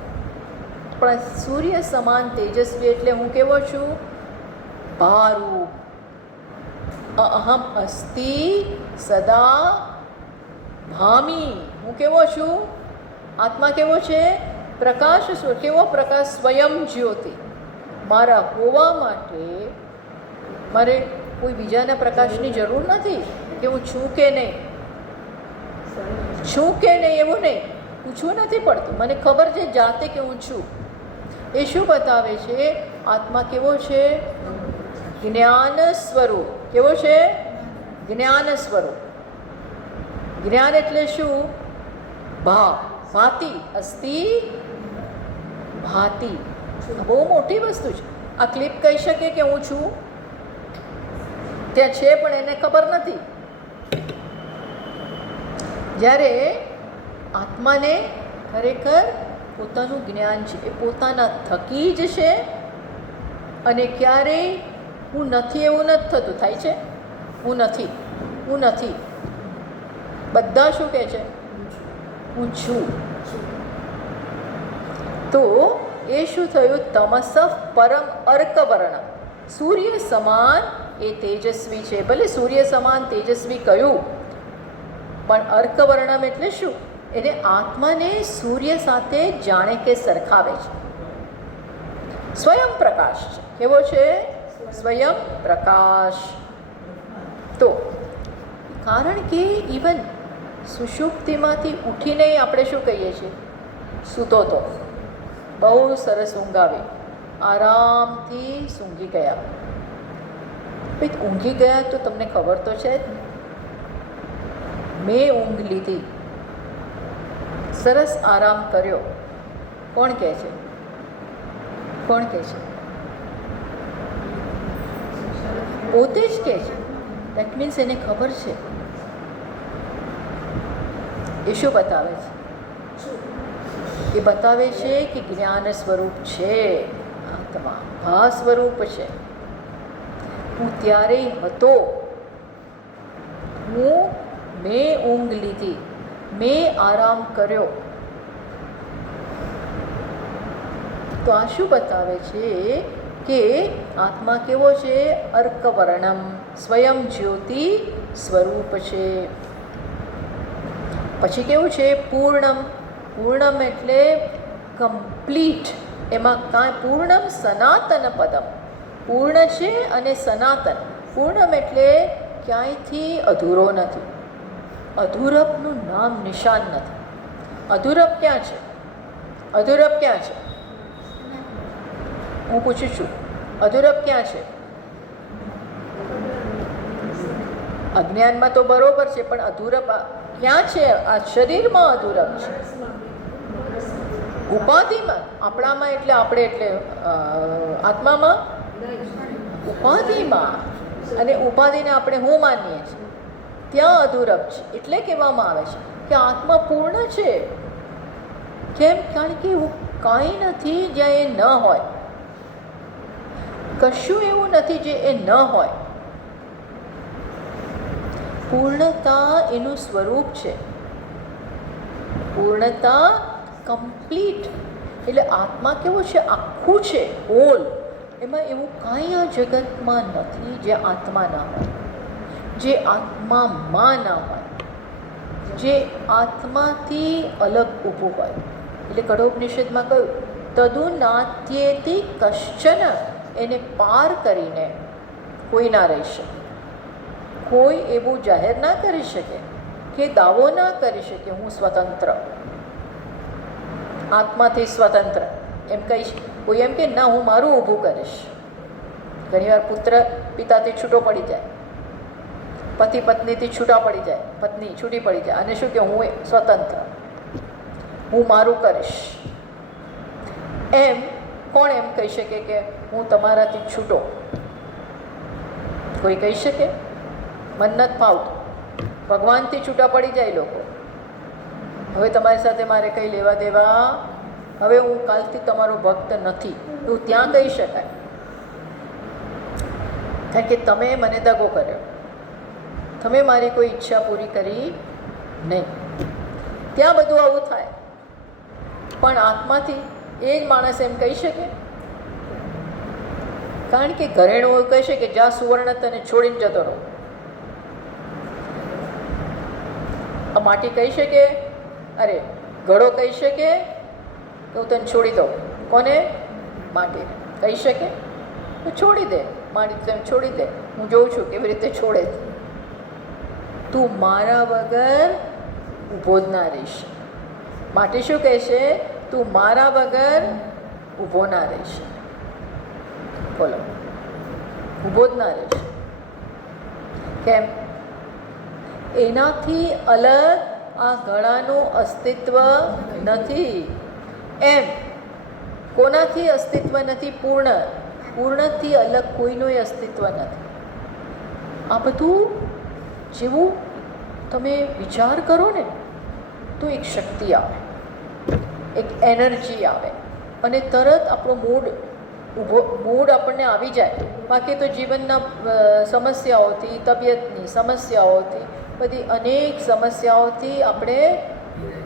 પણ સૂર્ય સમાન તેજસ્વી. એટલે હું કેવો છું? ભારૂપ. અહમ અસ્તિ સદા ભામી. હું કેવો છું? આત્મા કેવો છે? પ્રકાશ. કેવો પ્રકાશ? સ્વયં જ્યોતિ. મારા હોવા માટે મારે કોઈ બીજાના પ્રકાશની જરૂર નથી કે હું છું કે નહીં. છું કે નહીં એવું નહીં, પૂછવું નથી પડતું. મને ખબર છે જાતે કે હું છું. એ શું બતાવે છે? આત્મા કેવો છે? જ્ઞાન સ્વરૂપ. કેવો છે? જ્ઞાન સ્વરૂપ. જ્ઞાન એટલે શું? ભાતિ. અસ્તિ ભાતિ. આ બહુ મોટી વસ્તુ છે. આ ક્લિપ કહી શકે કે હું છું, ત્યાં છે પણ એને ખબર નથી. જ્યારે આત્માને ખરેખર પોતાનું જ્ઞાન છે, એ પોતાના થકી જ છે, અને ક્યારેય હું નથી એવું નથી થતું. થાય છે હું નથી, હું નથી. બધા શું કહે છે? હું છું. તો એ શું થયું? તમસ પરમ અર્કવર્ણ, સૂર્ય સમાન એ તેજસ્વી છે. ભલે સૂર્ય સમાન તેજસ્વી કહ્યું, પણ અર્કવર્ણમ એટલે શું? એને આત્માને સૂર્ય સાથે જાણે કે સરખાવે છે. સ્વયં પ્રકાશ છે. કેવો છે? સ્વયં પ્રકાશ. તો કારણ કે ઇવન સુષુપ્તિમાંથી ઉઠીને આપણે શું કહીએ છીએ? સૂતો તો બહુ સરસ ઊંઘ આવી, આરામથી સૂંઘી ગયા. ભાઈ ઊંઘી ગયા તો તમને ખબર તો છે જ, મેં ઊંઘ લીધી, સરસ આરામ કર્યો. કોણ કહે છે? કોણ કહે છે? પોતે જ કહે છે. દેટ મીન્સ એને ખબર છે. એ શું બતાવે છે? એ બતાવે છે કે જ્ઞાન સ્વરૂપ છે આત્મા, આ સ્વરૂપ છે. હું ત્યારે હતો, મેં ઊંઘ લીધી, મેં આરામ કર્યો. તો આ શું બતાવે છે કે આત્મા કેવો છે? અર્કવર્ણમ, સ્વયં જ્યોતિ સ્વરૂપ છે. પછી કેવું છે? પૂર્ણમ. પૂર્ણમ એટલે કમ્પ્લીટ. એમાં કાંઈ પૂર્ણમ સનાતન પદમ, પૂર્ણ છે અને સનાતન. પૂર્ણમ એટલે ક્યાંયથી અધૂરો નથી, અધૂરપનું નામ નિશાન નથી. અધૂરપ ક્યાં છે? અધૂરપ ક્યાં છે? હું પૂછું છું, અધૂરપ ક્યાં છે? અજ્ઞાનમાં તો બરોબર છે, પણ અધૂરપ ક્યાં છે? આ શરીરમાં અધૂરપ છે, ઉપાધિમાં. આપણામાં એટલે આપણે એટલે આત્મામાં, ઉપાધિમાં. અને ઉપાધિને આપણે હું માનીએ છીએ, ત્યાં અધૂરપ છે. એટલે કહેવામાં આવે છે કે આત્મા પૂર્ણ છે. કેમ? કારણ કે એવું કાંઈ નથી જ્યાં એ ન હોય. કશું એવું નથી જે એ ન હોય. પૂર્ણતા એનું સ્વરૂપ છે. પૂર્ણતા કમ્પ્લીટ. એટલે આત્મા કેવો છે? આખું છે, હોલ. એમાં એવું કાંઈ આ જગતમાં નથી જે આત્મા ના હોય, જે આત્મામાં ના હોય, જે આત્માથી અલગ ઊભું હોય. એટલે કઠોપનિષદમાં કહ્યું, તદુ નાત્યેતિ કશ્ચન, એને પાર કરીને કોઈ ના રહી શકે. કોઈ એવું જાહેર ના કરી શકે કે દાવો ના કરી શકે હું સ્વતંત્ર, આત્માથી સ્વતંત્ર. એમ કહીશ કોઈ એમ કે ના હું મારું ઊભું કરીશ. ઘણીવાર પુત્ર પિતાથી છૂટો પડી જાય, પતિ પત્નીથી છૂટા પડી જાય, પત્ની છૂટી પડી જાય, અને શું કે હું સ્વતંત્ર, હું મારું કરીશ. એમ કોણ એમ કહી શકે કે હું તમારાથી છૂટો? કોઈ કહી શકે? મન નથી ફાવતું. ભગવાનથી છૂટા પડી જાય લોકો. હવે તમારી સાથે મારે કંઈ લેવા દેવા, હવે હું કાલથી તમારો ભક્ત નથી, એવું ત્યાં કહી શકાય. કારણ કે તમે મને દગો કર્યો, તમે મારી કોઈ ઈચ્છા પૂરી કરી નહીં. ત્યાં બધું આવું થાય. પણ આત્માથી એ જ માણસ એમ કહી શકે? કારણ કે ઘરેણું એવું કહી શકે જ્યાં સુવર્ણ તને છોડીને જતો રહો. આ માટી કહી શકે? અરે ઘડો કહી શકે કે હું તને છોડી દઉં? કોને? માટીને. કહી શકે? તો છોડી દે, માટી તને છોડી દે. હું જોઉં છું કેવી રીતે છોડે. તું મારા વગર ઊભો જ ના રહીશ. માટી શું કહેશે? તું મારા વગર ઊભો ના રહીશ. બોલો, ઊભો જ ના રહીશ. કેમ? એનાથી અલગ આ ઘડાનું અસ્તિત્વ નથી. એમ કોનાથી અસ્તિત્વ નથી? પૂર્ણથી અલગ કોઈનું અસ્તિત્વ નથી. આ બધું જેવું તમે વિચાર કરો ને તો એક શક્તિ આવે, એક એનર્જી આવે અને તરત આપણો મૂડ આપણને આવી જાય. બાકી તો જીવનના સમસ્યાઓથી, તબિયતની સમસ્યાઓથી, બધી અનેક સમસ્યાઓથી આપણે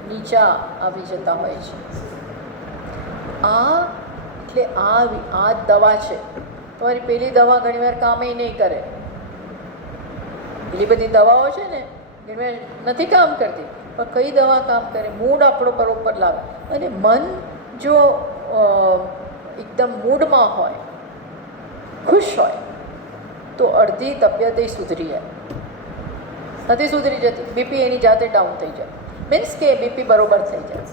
નીચા આવી જતા હોય છે. એટલે આ દવા છે. તમારી પેલી દવા ઘણીવાર કામે નહીં કરે. પેલી બધી દવાઓ છે ને ઘણીવાર નથી કામ કરતી, પણ કઈ દવા કામ કરે? મૂડ આપણો બરોબર લાવે. અને મન જો એકદમ મૂડમાં હોય, ખુશ હોય, તો અડધી તબિયત એ સુધરી જાય. નથી સુધરી જતી, બીપી એની જાતે ડાઉન થઈ જાય, મીન્સ કે બીપી બરોબર થઈ જાય.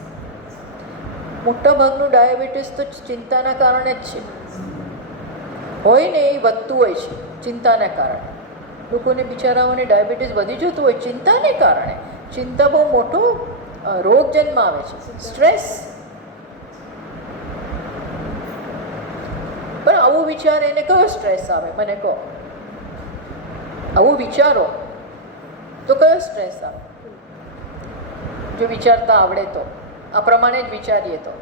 મોટાભાગનું ડાયાબિટીસ તો ચિંતાના કારણે જ છે. હોય ને એ વધતું હોય છે ચિંતાના કારણે. લોકોને બિચારાઓને ડાયાબિટીસ વધી જતું હોય ચિંતાને કારણે. ચિંતા બહુ મોટો રોગ જન્માવે છે, સ્ટ્રેસ. પણ આવું વિચાર એને કયો સ્ટ્રેસ આવે? મને કહો. આવું વિચારો તો કયો સ્ટ્રેસ આવે? જો વિચારતા આવડે તો, આ પ્રમાણે જ વિચારીએ તો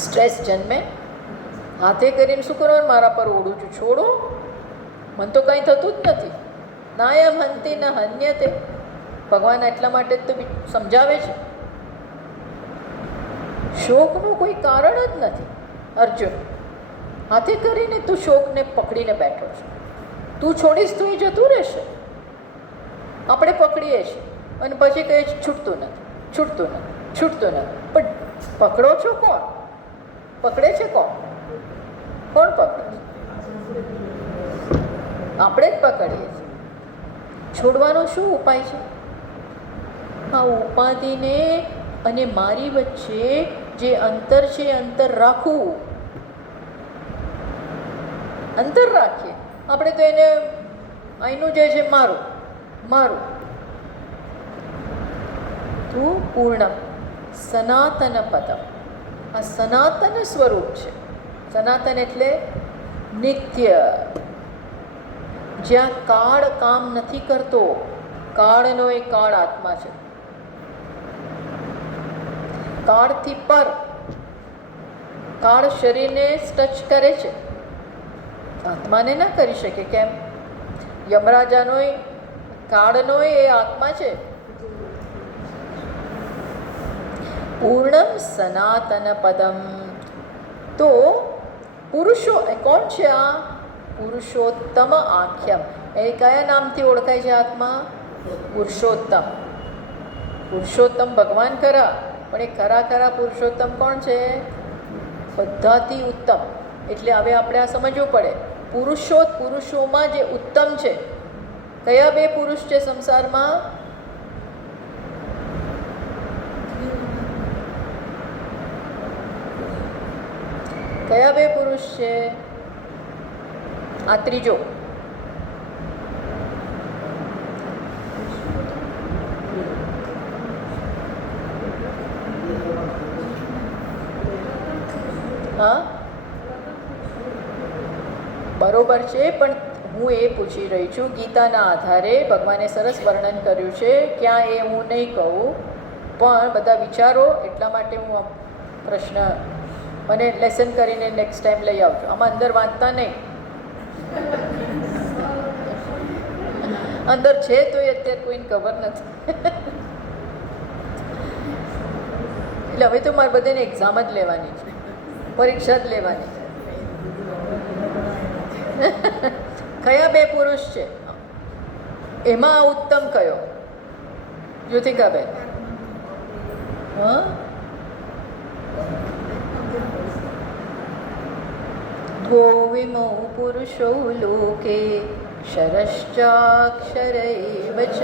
સ્ટ્રેસ જન્મે. હાથે કરીને શું કરવાનું? મારા પર ઓઢું છું, છોડો, મને તો કંઈ થતું જ નથી. નાયમ હંતિ ન હન્યતે. ભગવાન એટલા માટે જ તો સમજાવે છે. શોકનું કોઈ કારણ જ નથી. અર્જુન, હાથે કરીને તું શોકને પકડીને બેઠો છે. તું છોડીશ તો એ જતું રહેશે. આપણે પકડીએ છીએ અને પછી કહે છે છૂટતું નથી, છૂટતું નથી, છૂટતું નથી. પણ પકડો છો કોણ? પકડે છે કોણ? કોણ પકડે છે? આપણે જ પકડીએ છીએ. છોડવાનો શું ઉપાય છે? આ ઉપાધિને અને મારી વચ્ચે જે અંતર છે એ અંતર રાખવું. અંતર રાખીએ આપણે તો એને અહીંનું જે છે મારું મારું. તું પૂર્ણ સનાતન પદમ. આ સનાતન સ્વરૂપ છે. સનાતન એટલે નિત્ય, જ્યાં કાળ કામ નથી કરતો. કાળનો એ કાળ આત્મા છે. કાળથી પર. કાળ શરીરને ટચ કરે છે, આત્માને ના કરી શકે. કેમ? યમરાજાનો કાળનો એ આત્મા છે. પૂર્ણમ સનાતન પદમ. તો પુરુષો કોણ છે? આ પુરુષોત્તમ આખ્યમ. એ કયા નામથી ઓળખાય છે આત્મા? પુરુષોત્તમ. પુરુષોત્તમ ભગવાન ખરા, પણ એ ખરા પુરુષોત્તમ કોણ છે? બધાથી ઉત્તમ. એટલે હવે આપણે આ સમજવું પડે. પુરુષોમાં જે ઉત્તમ છે. કયા બે પુરુષ છે સંસારમાં? કયા બે પુરુષ છે? આ ત્રીજો. હા, બરોબર છે, પણ હું એ પૂછી રહી છું ગીતાના આધારે ભગવાને સરસ વર્ણન કર્યું છે. ક્યાં એ હું નહીં કહું, પણ બધા વિચારો. એટલા માટે હું આ પ્રશ્ન મને લેસન કરીને નેક્સ્ટ ટાઈમ લઈ આવજો. આમાં અંદર વાંચતા નહીં. અંદર છે તો એ અત્યારે કોઈને ખબર નથી. એટલે હવે તો મારે બધાને એક્ઝામ જ લેવાની છે, પરીક્ષા જ લેવાની છે. કયા બે પુરુષ છે? એમાં ઉત્તમ કયો? જ્યોતિકાબેન. હા, દ્વૌ પુરુષો લોકે ક્ષરશ્ચાક્ષરૈવ ચ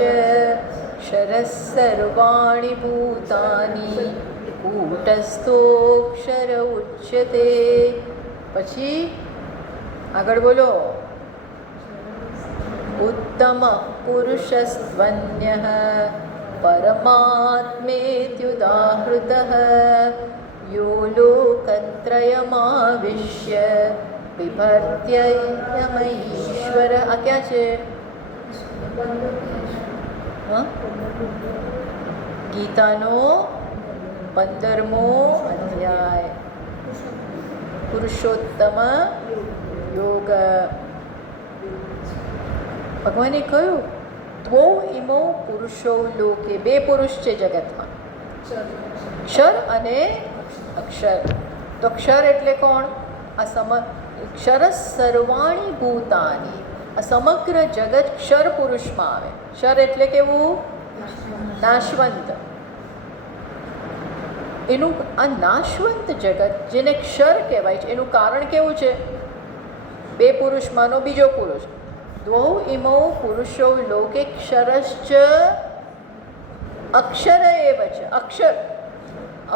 ક્ષરઃ સર્વાણિ ભૂતાનિ કૂટસ્થોક્ષર ઉચ્યતે. પછી આગળ બોલો. ઉત્તમ પુરુષસ્ત્વન્યઃ પરમાત્મેત્યુદાહૃતઃ યો લોકત્રયં ત્રયમાવિશ્ય બિભર્ત્યયમૈશ્વર. આ ક્યાં છે? હા, ગીતાનો 15મો અધ્યાય, પુરુષોત્તમ યોગ. ભગવાને કહ્યું ધ્વો ઇમો પુરુષો લોકે. બે પુરુષ છે જગતમાં, ક્ષર અને અક્ષર. તો ક્ષર એટલે કોણ? આ ક્ષર સર્વાણી ભૂતાની. આ સમગ્ર જગત ક્ષર પુરુષમાં આવે. ક્ષર એટલે કેવું? નાશવંત. એનું આ નાશવંત જગત જેને ક્ષર કહેવાય છે એનું કારણ કેવું છે? બે પુરુષમાંનો બીજો પુરુષ. દ્વૌ ઇમો પુરુષો લોકે ક્ષરશ્ચ અક્ષર એવ છે. અક્ષર,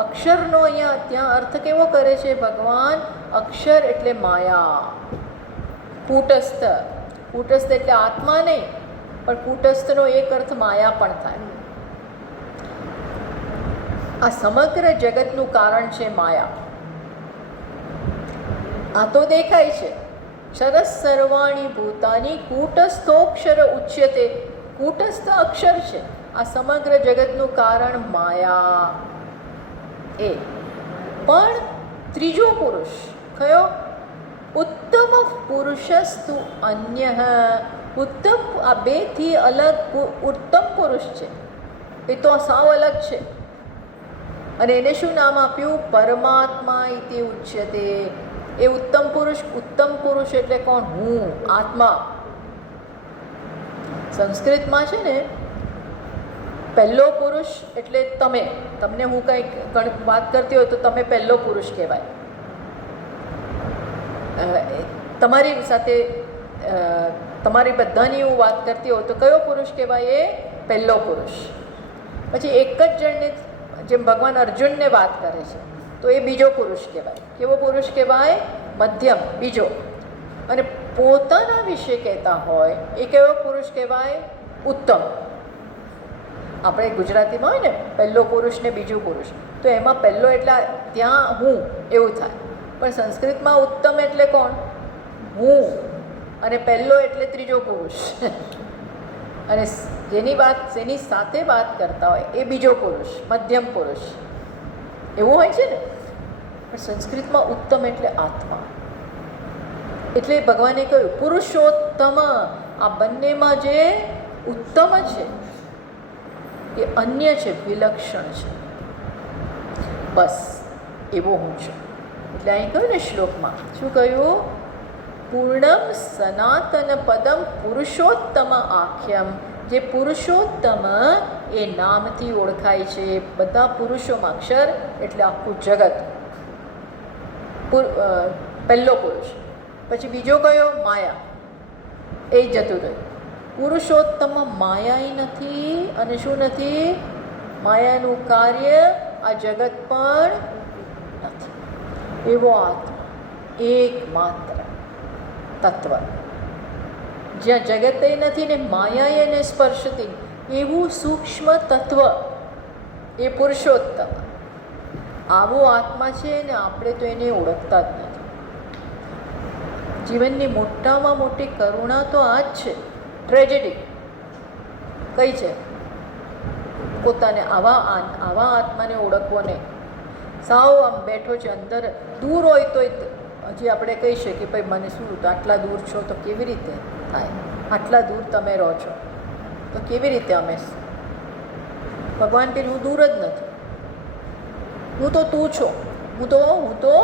અક્ષરનો અહીંયા ત્યાં અર્થ કેવો કરે છે ભગવાન? અક્ષર એટલે માયા. કૂટસ્થ, કૂટસ્થ એટલે આત્મા નહીં, પણ કૂટસ્થનો એક અર્થ માયા પણ થાય. આ સમગ્ર જગતનું કારણ છે માયા. આ તો દેખાય છે. ક્ષરસ સર્વાણી ભૂતાની કૂટસ્થોક્ષર ઉચ્યતે. કૂટસ્થ અક્ષર છે. આ સમગ્ર જગતનું કારણ માયા. એ પણ ત્રીજો પુરુષ કયો? ઉત્તમ પુરુષસ્તુ અન્ય. ઉત્તમ, આ બેથી અલગ ઉત્તમ પુરુષ છે. એ તો સાવ અલગ છે. અને એને શું નામ આપ્યું? પરમાત્મા ઇતિ ઉચ્યતે. એ ઉત્તમ પુરુષ, ઉત્તમ પુરુષ એટલે કોણ? હું, આત્મા. સંસ્કૃતમાં છે ને પહેલો પુરુષ એટલે તમે. તમને હું કંઈક વાત કરતી હોય તો તમે પહેલો પુરુષ કહેવાય. તમારી સાથે તમારી બધાની હું વાત કરતી હોઉં તો કયો પુરુષ કહેવાય? એ પહેલો પુરુષ. પછી એક જ જણને જેમ ભગવાન અર્જુનને વાત કરે છે તો એ બીજો પુરુષ કહેવાય. કેવો પુરુષ કહેવાય? મધ્યમ, બીજો. અને પોતાના વિશે કહેતા હોય એ કેવો પુરુષ કહેવાય? ઉત્તમ. આપણે ગુજરાતીમાં હોય ને પહેલો પુરુષ ને બીજું પુરુષ, તો એમાં પહેલો એટલે ત્યાં હું એવું થાય. પણ સંસ્કૃતમાં ઉત્તમ એટલે કોણ? હું. અને પહેલો એટલે ત્રીજો પુરુષ. અને જેની સાથે વાત કરતા હોય એ બીજો પુરુષ, મધ્યમ પુરુષ. એવું હોય છે ને. પણ સંસ્કૃતમાં ઉત્તમ એટલે આત્મા. એટલે ભગવાને કહ્યું પુરુષોત્તમ. આ બંનેમાં જે ઉત્તમ છે એ અન્ય છે, વિલક્ષણ છે. બસ એવો હું છું. એટલે અહીં કહ્યું ને શ્લોકમાં, શું કહ્યું? પૂર્ણમ સનાતન પદમ પુરુષોત્તમ આખ્યમ. જે પુરુષોત્તમ એ નામથી ઓળખાય છે બધા પુરુષોમાં. અક્ષર એટલે આખું જગત. પહેલો પુરુષ. પછી બીજો કયો? માયા. એ જતું રહ્યું. પુરુષોત્તમ માયા નથી. અને શું નથી? માયાનું કાર્ય આ જગત પણ નથી. એવો આત્મા એકમાત્ર તત્વ, જ્યાં જગતે નથી ને માયાએ એને સ્પર્શતી, એવું સૂક્ષ્મ તત્વ એ પુરુષોત્તમ. આવો આત્મા છે ને આપણે તો એને ઓળખતા જ નથી. જીવનની મોટામાં મોટી કરુણા તો આ જ છે. ટ્રેજેડી કઈ છે? પોતાને આવા આત્માને ઓળખવો નહીં. સાવ આમ બેઠો છે અંદર, દૂર હોય તો હજી આપણે કહી શકીએ ભાઈ મને શું આટલા દૂર છો તો કેવી રીતે થાય? આટલા દૂર તમે રહો છો તો કેવી રીતે અમે? ભગવાન કે હું દૂર જ નથી. હું તો તું છો. હું તો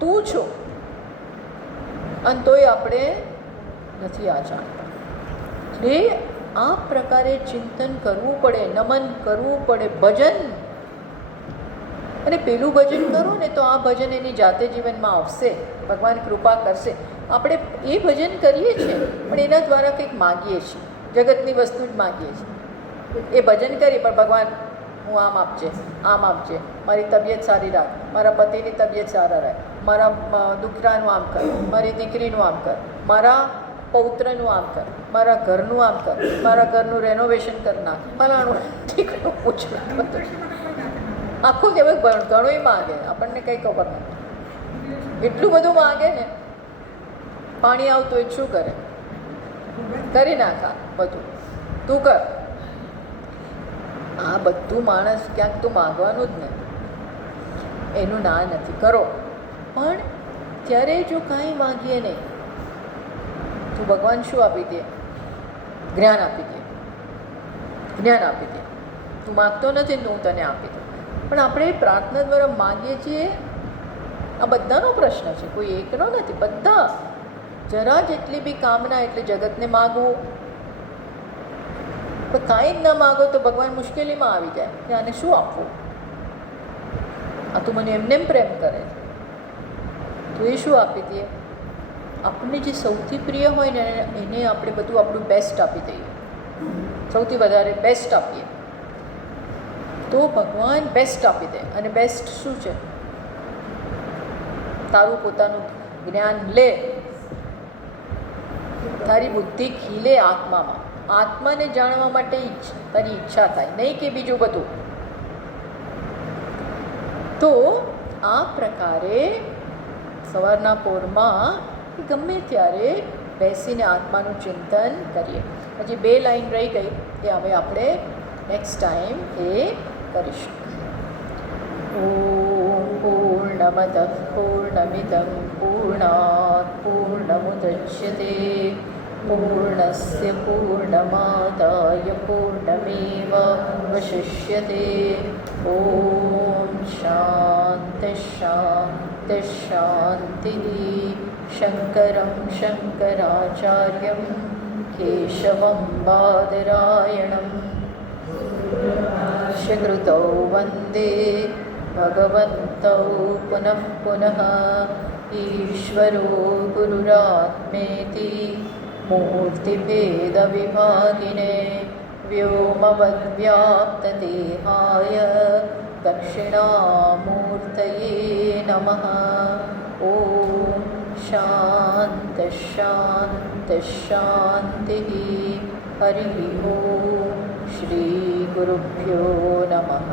તું છું. અને તોય આપણે નથી આ જાણતા. એટલે આ પ્રકારે ચિંતન કરવું પડે, નમન કરવું પડે, ભજન. અને પેલું ભજન કરો ને તો આ ભજન એની જાતે જીવનમાં આવશે. ભગવાન કૃપા કરશે. આપણે એ ભજન કરીએ છીએ પણ એના દ્વારા કંઈક માગીએ છીએ, જગતની વસ્તુ જ માગીએ છીએ. એ ભજન કરી પણ ભગવાન હું આમ આપજે, આમ આપજે, મારી તબિયત સારી રાખ, મારા પતિની તબિયત સારા રાખ, મારા દીકરાનું આમ કર, મારી દીકરીનું આમ કર, મારા પૌત્રનું આમ કર, મારા ઘરનું આમ કર, મારા ઘરનું રેનોવેશન કરી નાખ, ફલાણું ઠીકનું પૂછવું. આખું કહેવાય ઘણુંય માગે, આપણને કંઈ ખબર નથી. એટલું બધું માગે ને, પાણી આવતું હોય શું કરે, કરી નાખા બધું, તું કર. આ બધું માણસ ક્યાંક તો માગવાનું જ ને, એનું ના નથી, કરો. પણ ત્યારે જો કાંઈ માગીએ નહીં તો ભગવાન શું આપી દે? જ્ઞાન આપી દે, જ્ઞાન આપી દે. તું માગતો નથી ને તો હું તને આપી દઉં. પણ આપણે પ્રાર્થના દ્વારા માગીએ છીએ, આ બધાનો પ્રશ્ન છે, કોઈ એકનો નથી, બધા. જરા જેટલી બી કામના એટલે જગતને માગવું, પણ કાંઈ જ ન માગો તો ભગવાન મુશ્કેલીમાં આવી જાય કે આને શું આપવું, આ તું મને એમને એમ પ્રેમ કરે તો એ શું આપી દે? આપણને જે સૌથી પ્રિય હોય ને એને આપણે બધું આપણું બેસ્ટ આપી દઈએ, સૌથી વધારે બેસ્ટ આપીએ તો ભગવાન બેસ્ટ આપી દે. અને બેસ્ટ શું છે? તારું પોતાનું જ્ઞાન લે, તારી બુદ્ધિ ખીલે આત્મામાં, આત્માને જાણવા માટે તારી ઈચ્છા થાય, નહીં કે બીજું બધું. તો આ પ્રકારે સવારના પોરમાં ગમે ત્યારે બેસીને આત્માનું ચિંતન કરીએ. હજી 2 લાઈન રહી ગઈ એ હવે આપણે નેક્સ્ટ ટાઈમ એ કરીશું. ઓમ પૂર્ણમદ પૂર્ણમિદં પૂર્ણાત પૂર્ણમુદચ્યતે પૂર્ણસ્ય પૂર્ણમાદાય પૂર્ણમેવાવશિષ્યતે. ઓમ શાંતિ શાંતિ શાંતિ. શંકરં શંકરાચાર્યં કેશવં બાદરાયણં શ્રીકૃતૌ વંદે ભગવन्तौ પુનઃ પુનઃ. ઈશ્વરો ગુરુરાત્મેતિ મૂર્તિભેદવિભાગિને વ્યોમવદ્વ્યાપ્તદેહાય દક્ષિણામૂર્તયે નમઃ. ઓમ શાંતિ શાંતિ શાંતિ. હરિ ઓમ. શ્રી ગુરુભ્યો નમઃ.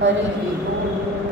હરિ ઓમ.